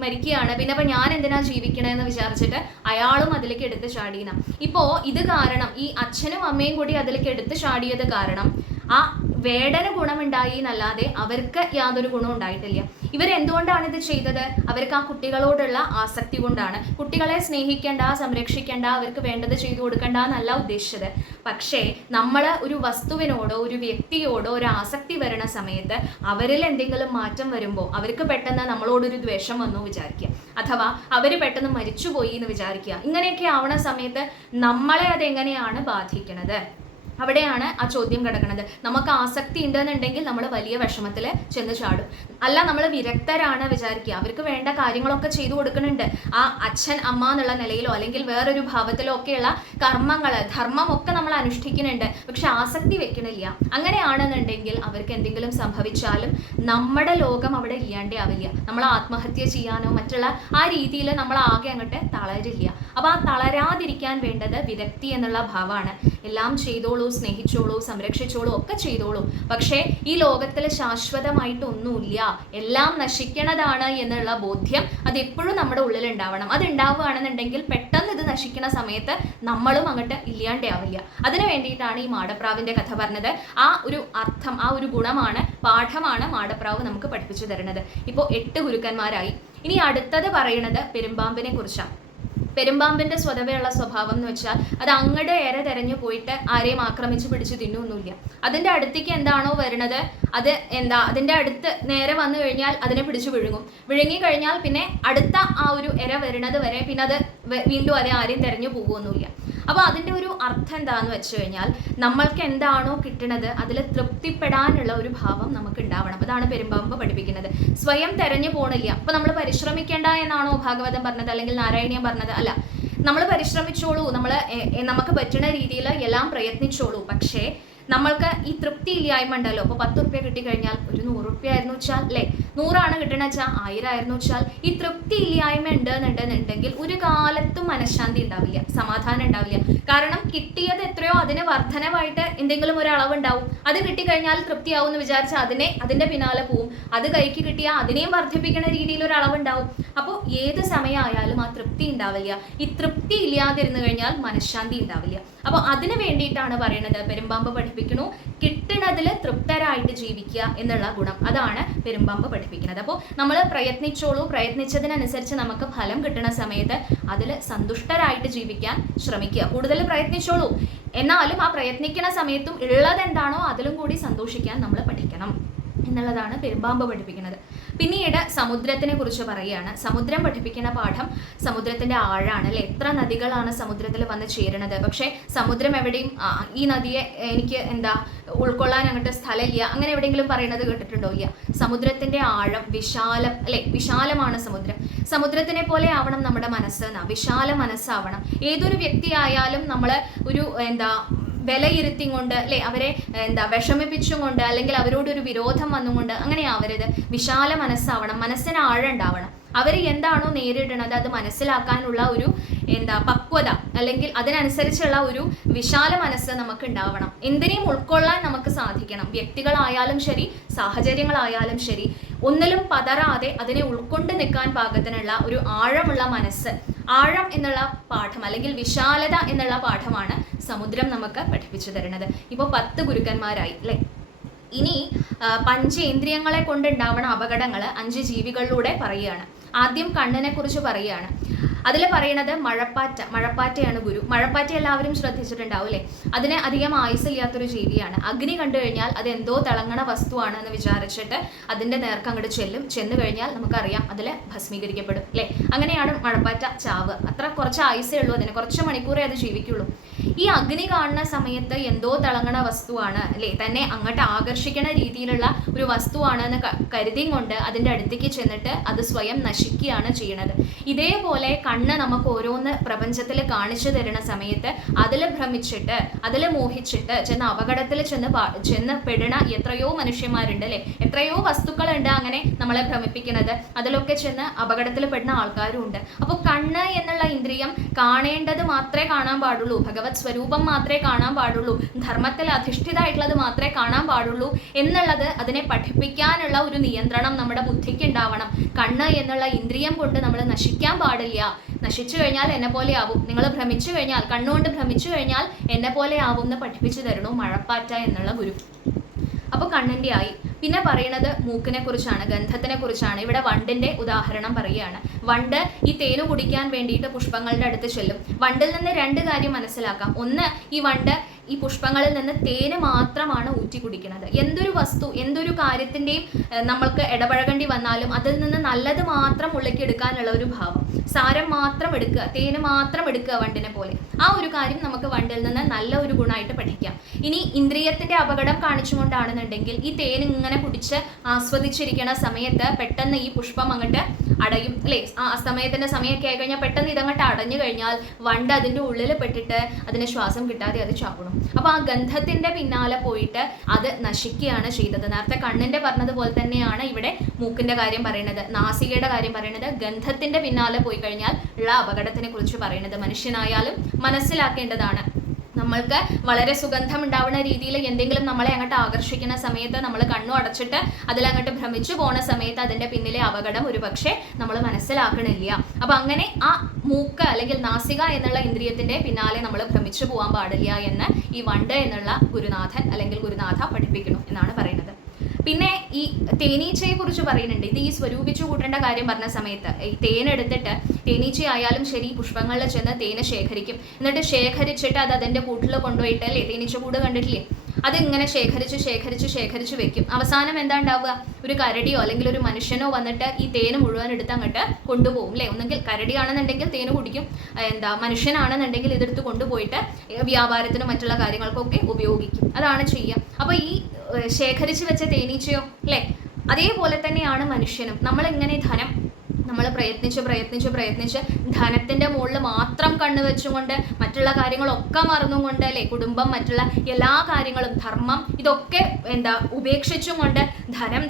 മരിക്കുകയാണ്. പിന്നെ അപ്പം ഞാൻ എന്തിനാ ജീവിക്കണമെന്ന് വിചാരിച്ചിട്ട് അയാളും അതിലേക്ക് എടുത്ത് ചാടിയെന്ന. ഇപ്പോൾ ഇത് കാരണം ഈ അച്ഛനും അമ്മയും കൂടി അതിലേക്ക് എടുത്ത് ചാടിയത് കാരണം ആ വേടന് ഗുണമുണ്ടായി എന്നല്ലാതെ അവർക്ക് യാതൊരു ഗുണവും ഉണ്ടായിട്ടില്ല. ഇവരെന്തുകൊണ്ടാണ് ഇത് ചെയ്തത്? അവർക്ക് ആ കുട്ടികളോടുള്ള ആസക്തി കൊണ്ടാണ്. കുട്ടികളെ സ്നേഹിക്കേണ്ട, സംരക്ഷിക്കേണ്ട, അവർക്ക് വേണ്ടത് ചെയ്തു കൊടുക്കേണ്ട എന്നല്ല ഉദ്ദേശിച്ചത്. പക്ഷേ നമ്മൾ ഒരു വസ്തുവിനോടോ ഒരു വ്യക്തിയോടോ ഒരു ആസക്തി വരുന്ന സമയത്ത് അവരിൽ എന്തെങ്കിലും മാറ്റം വരുമ്പോൾ അവർക്ക് പെട്ടെന്ന് നമ്മളോടൊരു ദ്വേഷം വന്നു വിചാരിക്കുക, അഥവാ അവർ പെട്ടെന്ന് മരിച്ചുപോയി എന്ന് വിചാരിക്കുക. ഇങ്ങനെയൊക്കെ ആവണ സമയത്ത് നമ്മളെ അതെങ്ങനെയാണ് ബാധിക്കുന്നത്? അവിടെയാണ് ആ ചോദ്യം കിടക്കുന്നത്. നമുക്ക് ആസക്തി ഉണ്ടെന്നുണ്ടെങ്കിൽ നമ്മൾ വലിയ വിഷമത്തിൽ ചെന്ന് ചാടും. അല്ല, നമ്മൾ വിരക്തരാണ് വിചാരിക്കുക, അവർക്ക് വേണ്ട കാര്യങ്ങളൊക്കെ ചെയ്തു കൊടുക്കുന്നുണ്ട്, ആ അച്ഛൻ അമ്മ എന്നുള്ള നിലയിലോ അല്ലെങ്കിൽ വേറൊരു ഭാവത്തിലോ ഒക്കെയുള്ള കർമ്മങ്ങൾ ധർമ്മമൊക്കെ നമ്മൾ അനുഷ്ഠിക്കുന്നുണ്ട്, പക്ഷെ ആസക്തി വെക്കണില്ല. അങ്ങനെയാണെന്നുണ്ടെങ്കിൽ അവർക്ക് എന്തെങ്കിലും സംഭവിച്ചാലും നമ്മുടെ ലോകം അവിടെ ഇല്ലാണ്ടേ ആവില്ല. നമ്മൾ ആത്മഹത്യ ചെയ്യാനോ മറ്റുള്ള ആ രീതിയിൽ നമ്മൾ ആകെ അങ്ങോട്ട് തളരില്ല. അപ്പോൾ ആ തളരാതിരിക്കാൻ വേണ്ടത് വിരക്തി എന്നുള്ള ഭാവമാണ്. എല്ലാം ചെയ്തോളൂ, സ്നേഹിച്ചോളൂ, സംരക്ഷിച്ചോളൂ, ഒക്കെ ചെയ്തോളൂ, പക്ഷേ ഈ ലോകത്തിൽ ശാശ്വതമായിട്ടൊന്നുമില്ല, എല്ലാം നശിക്കണതാണ് എന്നുള്ള ബോധ്യം അത് എപ്പോഴും നമ്മുടെ ഉള്ളിൽ ഉണ്ടാവണം. അത് ഉണ്ടാവുകയാണെന്നുണ്ടെങ്കിൽ പെട്ടെന്ന് ഇത് നശിക്കുന്ന സമയത്ത് നമ്മളും അങ്ങോട്ട് ഇല്ലാണ്ടാവില്ല. അതിനു വേണ്ടിയിട്ടാണ് ഈ മാടപ്രാവിന്റെ കഥ പറഞ്ഞത്. ആ ഒരു അർത്ഥം, ആ ഒരു ഗുണമാണ്, പാഠമാണ് മാടപ്രാവ് നമുക്ക് പഠിപ്പിച്ചു തരുന്നത്. ഇപ്പോൾ 8 ഗുരുക്കന്മാരായി. ഇനി അടുത്തത് പറയുന്നത് പെരുമ്പാമ്പിനെ കുറിച്ചാണ്. പെരുമ്പാമ്പിന്റെ സ്വതവേയുള്ള സ്വഭാവം എന്ന് വെച്ചാൽ അത് അങ്ങടെ ഇര തെരഞ്ഞു പോയിട്ട് ആരെയും ആക്രമിച്ച് പിടിച്ച് തിന്നൊന്നുമില്ല. അതിന്റെ അടുത്തേക്ക് എന്താണോ വരുന്നത് അത് അതിന്റെ അടുത്ത് നേരെ വന്നു കഴിഞ്ഞാൽ അതിനെ പിടിച്ച് വിഴുങ്ങി കഴിഞ്ഞാൽ പിന്നെ അടുത്ത ആ ഒരു ഇര വരുന്നത് വരെ പിന്നെ അത് വീണ്ടും അതേ ആരെയും തെരഞ്ഞു പോകുമൊന്നുമില്ല. അപ്പോൾ അതിൻ്റെ ഒരു അർത്ഥം എന്താണെന്ന് വെച്ച് കഴിഞ്ഞാൽ നമ്മൾക്ക് എന്താണോ കിട്ടുന്നത് അതിൽ തൃപ്തിപ്പെടാനുള്ള ഒരു ഭാവം നമുക്ക് ഉണ്ടാവണം. അതാണ് പെരുമ്പാമ്പ് പഠിപ്പിക്കുന്നത്. സ്വയം തെരഞ്ഞു പോണില്ല. അപ്പോൾ നമ്മൾ പരിശ്രമിക്കേണ്ട എന്നാണോ ഭാഗവതം പറഞ്ഞത് അല്ലെങ്കിൽ നാരായണീയം പറഞ്ഞത്? അല്ല, നമ്മൾ പരിശ്രമിച്ചോളൂ, നമുക്ക് പറ്റുന്ന രീതിയിൽ എല്ലാം പ്രയത്നിച്ചോളൂ. പക്ഷേ നമ്മൾക്ക് ഈ തൃപ്തി ഇല്ലായ്മ ഉണ്ടല്ലോ. അപ്പോൾ 10 റുപ്യ കിട്ടിക്കഴിഞ്ഞാൽ ഒരു 100 റുപ്യ ആയിരുന്നു വെച്ചാൽ, അല്ലേ, 100 കിട്ടണ വെച്ചാൽ 1000 ആയിരുന്നു വെച്ചാൽ, ഈ തൃപ്തി ഇല്ലായ്മ ഉണ്ടെന്നുണ്ടെന്നുണ്ടെങ്കിൽ ഒരു കാലത്തും മനഃശാന്തി ഉണ്ടാവില്ല, സമാധാനം ഉണ്ടാവില്ല. കാരണം കിട്ടിയത് എത്രയോ അതിന് വർധനവായിട്ട് എന്തെങ്കിലും ഒരു അളവുണ്ടാവും. അത് കിട്ടിക്കഴിഞ്ഞാൽ തൃപ്തിയാവും എന്ന് വിചാരിച്ചാൽ അതിൻ്റെ പിന്നാലെ പോവും. അത് കൈക്ക് കിട്ടിയാൽ അതിനെയും വർദ്ധിപ്പിക്കുന്ന രീതിയിൽ ഒരു അളവുണ്ടാവും. അപ്പോൾ ഏത് സമയമായാലും ആ തൃപ്തി ഉണ്ടാവില്ല. ഈ തൃപ്തി ഇല്ലാതിരുന്നു കഴിഞ്ഞാൽ മനഃശാന്തി ഉണ്ടാവില്ല. അപ്പോൾ അതിന് വേണ്ടിയിട്ടാണ് പറയുന്നത്, പെരുമ്പാമ്പ് പഠിപ്പിക്കുന്നു കിട്ടുന്നതിൽ തൃപ്തരായിട്ട് ജീവിക്കുക എന്നുള്ള ഗുണം. അതാണ് പെരുമ്പാമ്പ് പഠിപ്പിക്കുന്നത്. അപ്പോൾ നമ്മൾ പ്രയത്നിച്ചോളൂ, പ്രയത്നിച്ചതിനനുസരിച്ച് നമുക്ക് ഫലം കിട്ടുന്ന സമയത്ത് അതിൽ സന്തുഷ്ടരായിട്ട് ജീവിക്കാൻ ശ്രമിക്കുക. കൂടുതൽ പ്രയത്നിച്ചോളൂ, എന്നാലും ആ പ്രയത്നിക്കുന്ന സമയത്തും ഉള്ളതെന്താണോ അതിലും കൂടി സന്തോഷിക്കാൻ നമ്മൾ പഠിക്കണം എന്നുള്ളതാണ് പെരുമ്പാമ്പ് പഠിപ്പിക്കുന്നത്. പിന്നീട് സമുദ്രത്തിനെ കുറിച്ച് പറയുകയാണ്. സമുദ്രം പഠിപ്പിക്കുന്ന പാഠം സമുദ്രത്തിന്റെ ആഴാണ്, അല്ലെ? എത്ര നദികളാണ് സമുദ്രത്തിൽ വന്ന് ചേരുന്നത്. പക്ഷേ സമുദ്രം എവിടെയും ഈ നദിയെ എനിക്ക് ഉൾക്കൊള്ളാൻ അങ്ങോട്ട് സ്ഥലമില്ല, അങ്ങനെ എവിടെയെങ്കിലും പറയുന്നത് കേട്ടിട്ടുണ്ടോ? ഇല്ല. സമുദ്രത്തിന്റെ ആഴം വിശാലം, അല്ലെ? വിശാലമാണ് സമുദ്രം. സമുദ്രത്തിനെ പോലെ ആവണം നമ്മുടെ മനസ്സ്, വിശാല മനസ്സാവണം. ഏതൊരു വ്യക്തി ആയാലും നമ്മൾ ഒരു വിലയിരുത്തി കൊണ്ട്, അല്ലെ, അവരെ വിഷമിപ്പിച്ചും കൊണ്ട് അല്ലെങ്കിൽ അവരോടൊരു വിരോധം വന്നുകൊണ്ട് അങ്ങനെ ആവരുത്. വിശാല മനസ്സാവണം, മനസ്സിന് ആഴം ഉണ്ടാവണം. അവർ എന്താണോ നേരിടുന്നത് അത് മനസ്സിലാക്കാനുള്ള ഒരു പക്വത, അല്ലെങ്കിൽ അതിനനുസരിച്ചുള്ള ഒരു വിശാല മനസ്സ് നമുക്ക് ഉണ്ടാവണം. എന്തിനേയും ഉൾക്കൊള്ളാൻ നമുക്ക് സാധിക്കണം. വ്യക്തികളായാലും ശരി, സാഹചര്യങ്ങളായാലും ശരി, ഒന്നിലും പതറാതെ അതിനെ ഉൾക്കൊണ്ട് നിൽക്കാൻ പാകത്തിനുള്ള ഒരു ആഴമുള്ള മനസ്സ്. ആഴം എന്നുള്ള പാഠം അല്ലെങ്കിൽ വിശാലത എന്നുള്ള പാഠമാണ് സമുദ്രം നമുക്ക് പഠിപ്പിച്ചു തരുന്നത്. ഇപ്പോൾ 10 ഗുരുക്കന്മാരായി അല്ലേ. ഇനി പഞ്ചേന്ദ്രിയങ്ങളെ കൊണ്ടുണ്ടാവണ അപകടങ്ങൾ 5 ജീവികളിലൂടെ പറയുകയാണ്. ആദ്യം കണ്ണിനെ കുറിച്ച് പറയുകയാണ്. അതിൽ പറയണത് മഴപ്പാറ്റയാണ് ഗുരു. മഴപ്പാറ്റ എല്ലാവരും ശ്രദ്ധിച്ചിട്ടുണ്ടാവും അല്ലേ. അതിന് അധികം ആയുസില്ലാത്തൊരു ജീവിയാണ്. അഗ്നി കണ്ടു കഴിഞ്ഞാൽ അത് എന്തോ തിളങ്ങണ വസ്തുവാണ് എന്ന് വിചാരിച്ചിട്ട് അതിൻ്റെ നേർക്ക് അങ്ങോട്ട് ചെന്നു കഴിഞ്ഞാൽ നമുക്കറിയാം അതിൽ ഭസ്മീകരിക്കപ്പെടും അല്ലേ. അങ്ങനെയാണ് മഴപ്പാറ്റ ചാവ്. അത്ര കുറച്ച് ആയുസേ ഉള്ളൂ അതിന്, കുറച്ച് മണിക്കൂറേ അത് ജീവിക്കുള്ളൂ. ഈ അഗ്നി കാണുന്ന സമയത്ത് എന്തോ തിളങ്ങണ വസ്തുവാണ് അല്ലേ, തന്നെ അങ്ങോട്ട് ആകർഷിക്കുന്ന രീതിയിലുള്ള ഒരു വസ്തുവാണ് എന്ന് കരുതിയും കൊണ്ട് അതിൻ്റെ അടുത്തേക്ക് ചെന്നിട്ട് അത് സ്വയം നശിക്കുകയാണ് ചെയ്യണത്. ഇതേപോലെ കണ്ണ് നമുക്ക് ഓരോന്ന് പ്രപഞ്ചത്തിൽ കാണിച്ചു തരുന്ന സമയത്ത് അതിൽ ഭ്രമിച്ചിട്ട് അതിൽ മോഹിച്ചിട്ട് അപകടത്തിൽ ചെന്ന് പെടുന്ന എത്രയോ മനുഷ്യന്മാരുണ്ട് അല്ലേ. എത്രയോ വസ്തുക്കളുണ്ട് അങ്ങനെ നമ്മളെ ഭ്രമിപ്പിക്കുന്നത്. അതിലൊക്കെ ചെന്ന് അപകടത്തിൽ പെടുന്ന ആൾക്കാരും ഉണ്ട്. അപ്പോൾ കണ്ണ് എന്നുള്ള ഇന്ദ്രിയം കാണേണ്ടത് മാത്രമേ കാണാൻ പാടുള്ളൂ, ഭഗവത് സ്വരൂപം മാത്രമേ കാണാൻ പാടുള്ളൂ, ധർമ്മത്തിൽ അധിഷ്ഠിതമായിട്ടുള്ളത് മാത്രമേ കാണാൻ പാടുള്ളൂ എന്നുള്ളത് അതിനെ പഠിപ്പിക്കാനുള്ള ഒരു നിയന്ത്രണം നമ്മുടെ ബുദ്ധിക്ക് ഉണ്ടാവണം. കണ്ണ് എന്നുള്ള ഇന്ദ്രിയം കൊണ്ട് നമ്മൾ നശിക്കാൻ പാടില്ല. നശിച്ചു കഴിഞ്ഞാൽ എന്നെ പോലെ ആവും. നിങ്ങൾ ഭ്രമിച്ചു കഴിഞ്ഞാൽ, കണ്ണുകൊണ്ട് ഭ്രമിച്ചു കഴിഞ്ഞാൽ എന്നെ പോലെ ആവും എന്ന് പഠിപ്പിച്ചു തരണു മഴപ്പാറ്റ എന്നുള്ള ഗുരു. അപ്പോൾ കണ്ണിൻ്റെ ആയി. പിന്നെ പറയുന്നത് മൂക്കിനെ കുറിച്ചാണ്, ഗന്ധത്തിനെ കുറിച്ചാണ്. ഇവിടെ വണ്ടിന്റെ ഉദാഹരണം പറയുകയാണ്. വണ്ട് ഈ തേന് കുടിക്കാൻ വേണ്ടിയിട്ട് പുഷ്പങ്ങളുടെ അടുത്ത് ചെല്ലും. വണ്ടിൽ നിന്ന് 2 കാര്യം മനസ്സിലാക്കാം. ഒന്ന്, ഈ വണ്ട് ഈ പുഷ്പങ്ങളിൽ നിന്ന് തേന് മാത്രമാണ് ഊറ്റി കുടിക്കുന്നത്. എന്തൊരു വസ്തു, എന്തൊരു കാര്യത്തിൻ്റെയും നമ്മൾക്ക് ഇടപഴകേണ്ടി വന്നാലും അതിൽ നിന്ന് നല്ലത് മാത്രം ഉള്ളിലേക്ക് എടുക്കാനുള്ള ഒരു ഭാവം, സാരം മാത്രം എടുക്കുക, തേന് മാത്രം എടുക്കുക വണ്ടിനെ പോലെ. ആ ഒരു കാര്യം നമുക്ക് വണ്ടിൽ നിന്ന് നല്ല ഒരു ഗുണമായിട്ട് പഠിക്കാം. ഇനി ഇന്ദ്രിയത്തിന്റെ അപകടം കാണിച്ചുകൊണ്ടാണെന്നുണ്ടെങ്കിൽ ഈ തേൻ ഇങ്ങനെ കുടിച്ച് ആസ്വദിച്ചിരിക്കുന്ന സമയത്ത് പെട്ടെന്ന് ഈ പുഷ്പം അങ്ങോട്ട് അടയും അല്ലേ. ആ സമയത്തിന്റെ സമയമൊക്കെ ആയി കഴിഞ്ഞാൽ പെട്ടെന്ന് ഇതങ്ങോട്ട് അടഞ്ഞു കഴിഞ്ഞാൽ വണ്ട് അതിൻ്റെ ഉള്ളിൽ പെട്ടിട്ട് അതിന് ശ്വാസം കിട്ടാതെ അത് ചാവണം. അപ്പൊ ആ ഗന്ധത്തിന്റെ പിന്നാലെ പോയിട്ട് അത് നശിക്കുകയാണ് ചെയ്തത്. നേരത്തെ കണ്ണിന്റെ പറഞ്ഞതുപോലെ തന്നെയാണ് ഇവിടെ മൂക്കിന്റെ കാര്യം പറയുന്നത്, നാസികയുടെ കാര്യം പറയുന്നത്. ഗന്ധത്തിന്റെ പിന്നാലെ പോയി കഴിഞ്ഞാൽ ഉള്ള അപകടത്തിനെ കുറിച്ച് പറയുന്നത് മനുഷ്യനായാലും മനസ്സിലാക്കേണ്ടതാണ്. നമ്മൾക്ക് വളരെ സുഗന്ധം ഉണ്ടാവുന്ന രീതിയിൽ എന്തെങ്കിലും നമ്മളെ അങ്ങോട്ട് ആകർഷിക്കുന്ന സമയത്ത് നമ്മൾ കണ്ണു അടച്ചിട്ട് അതിലങ്ങോട്ട് ഭ്രമിച്ചു പോണ സമയത്ത് അതിൻ്റെ പിന്നിലെ അപകടം ഒരുപക്ഷെ നമ്മൾ മനസ്സിലാക്കണില്ല. അപ്പം അങ്ങനെ ആ മൂക്ക് അല്ലെങ്കിൽ നാസിക എന്നുള്ള ഇന്ദ്രിയത്തിൻ്റെ പിന്നാലെ നമ്മൾ ഭ്രമിച്ചു പോകാൻ പാടില്ല എന്ന് ഈ വണ്ട് എന്നുള്ള ഗുരുനാഥൻ അല്ലെങ്കിൽ ഗുരുനാഥ പഠിപ്പിക്കണം എന്നാണ് പറയുന്നത്. പിന്നെ ഈ തേനീച്ചയെ കുറിച്ച് പറയുന്നുണ്ട്. ഇത് ഈ സ്വരൂപിച്ചു കൂട്ടേണ്ട കാര്യം പറഞ്ഞ സമയത്ത് ഈ തേനെടുത്തിട്ട് തേനീച്ചയായാലും ശരി പുഷ്പങ്ങളിൽ ചെന്ന് തേന് ശേഖരിക്കും. എന്നിട്ട് ശേഖരിച്ചിട്ട് അത് അതിൻ്റെ കൂട്ടിൽ കൊണ്ടുപോയിട്ട് അല്ലേ, തേനീച്ച കൂട് കണ്ടിട്ടില്ലേ, അതിങ്ങനെ ശേഖരിച്ച് വെക്കും. അവസാനം എന്താ ഉണ്ടാവുക, ഒരു കരടിയോ അല്ലെങ്കിൽ ഒരു മനുഷ്യനോ വന്നിട്ട് ഈ തേന് മുഴുവൻ എടുത്ത് അങ്ങോട്ട് കൊണ്ടുപോകും അല്ലേ. ഒന്നെങ്കിൽ കരടിയാണെന്നുണ്ടെങ്കിൽ തേന് കുടിക്കും, മനുഷ്യനാണെന്നുണ്ടെങ്കിൽ ഇതെടുത്ത് കൊണ്ടുപോയിട്ട് വ്യാപാരത്തിനും മറ്റുള്ള കാര്യങ്ങൾക്കൊക്കെ ഉപയോഗിക്കും. അതാണ് ചെയ്യുക. അപ്പോൾ ഈ ശേഖരിച്ച് വെച്ച തേനീച്ചയോ അല്ലേ, അതേപോലെ തന്നെയാണ് മനുഷ്യനും. നമ്മളിങ്ങനെ നമ്മൾ പ്രയത്നിച്ച് ധനത്തിൻ്റെ മുകളിൽ മാത്രം കണ്ണു വെച്ചുകൊണ്ട് മറ്റുള്ള കാര്യങ്ങളൊക്കെ മറന്നുകൊണ്ട് അല്ലേ, കുടുംബം, മറ്റുള്ള എല്ലാ കാര്യങ്ങളും, ധർമ്മം, ഇതൊക്കെ ഉപേക്ഷിച്ചും കൊണ്ട് ധനം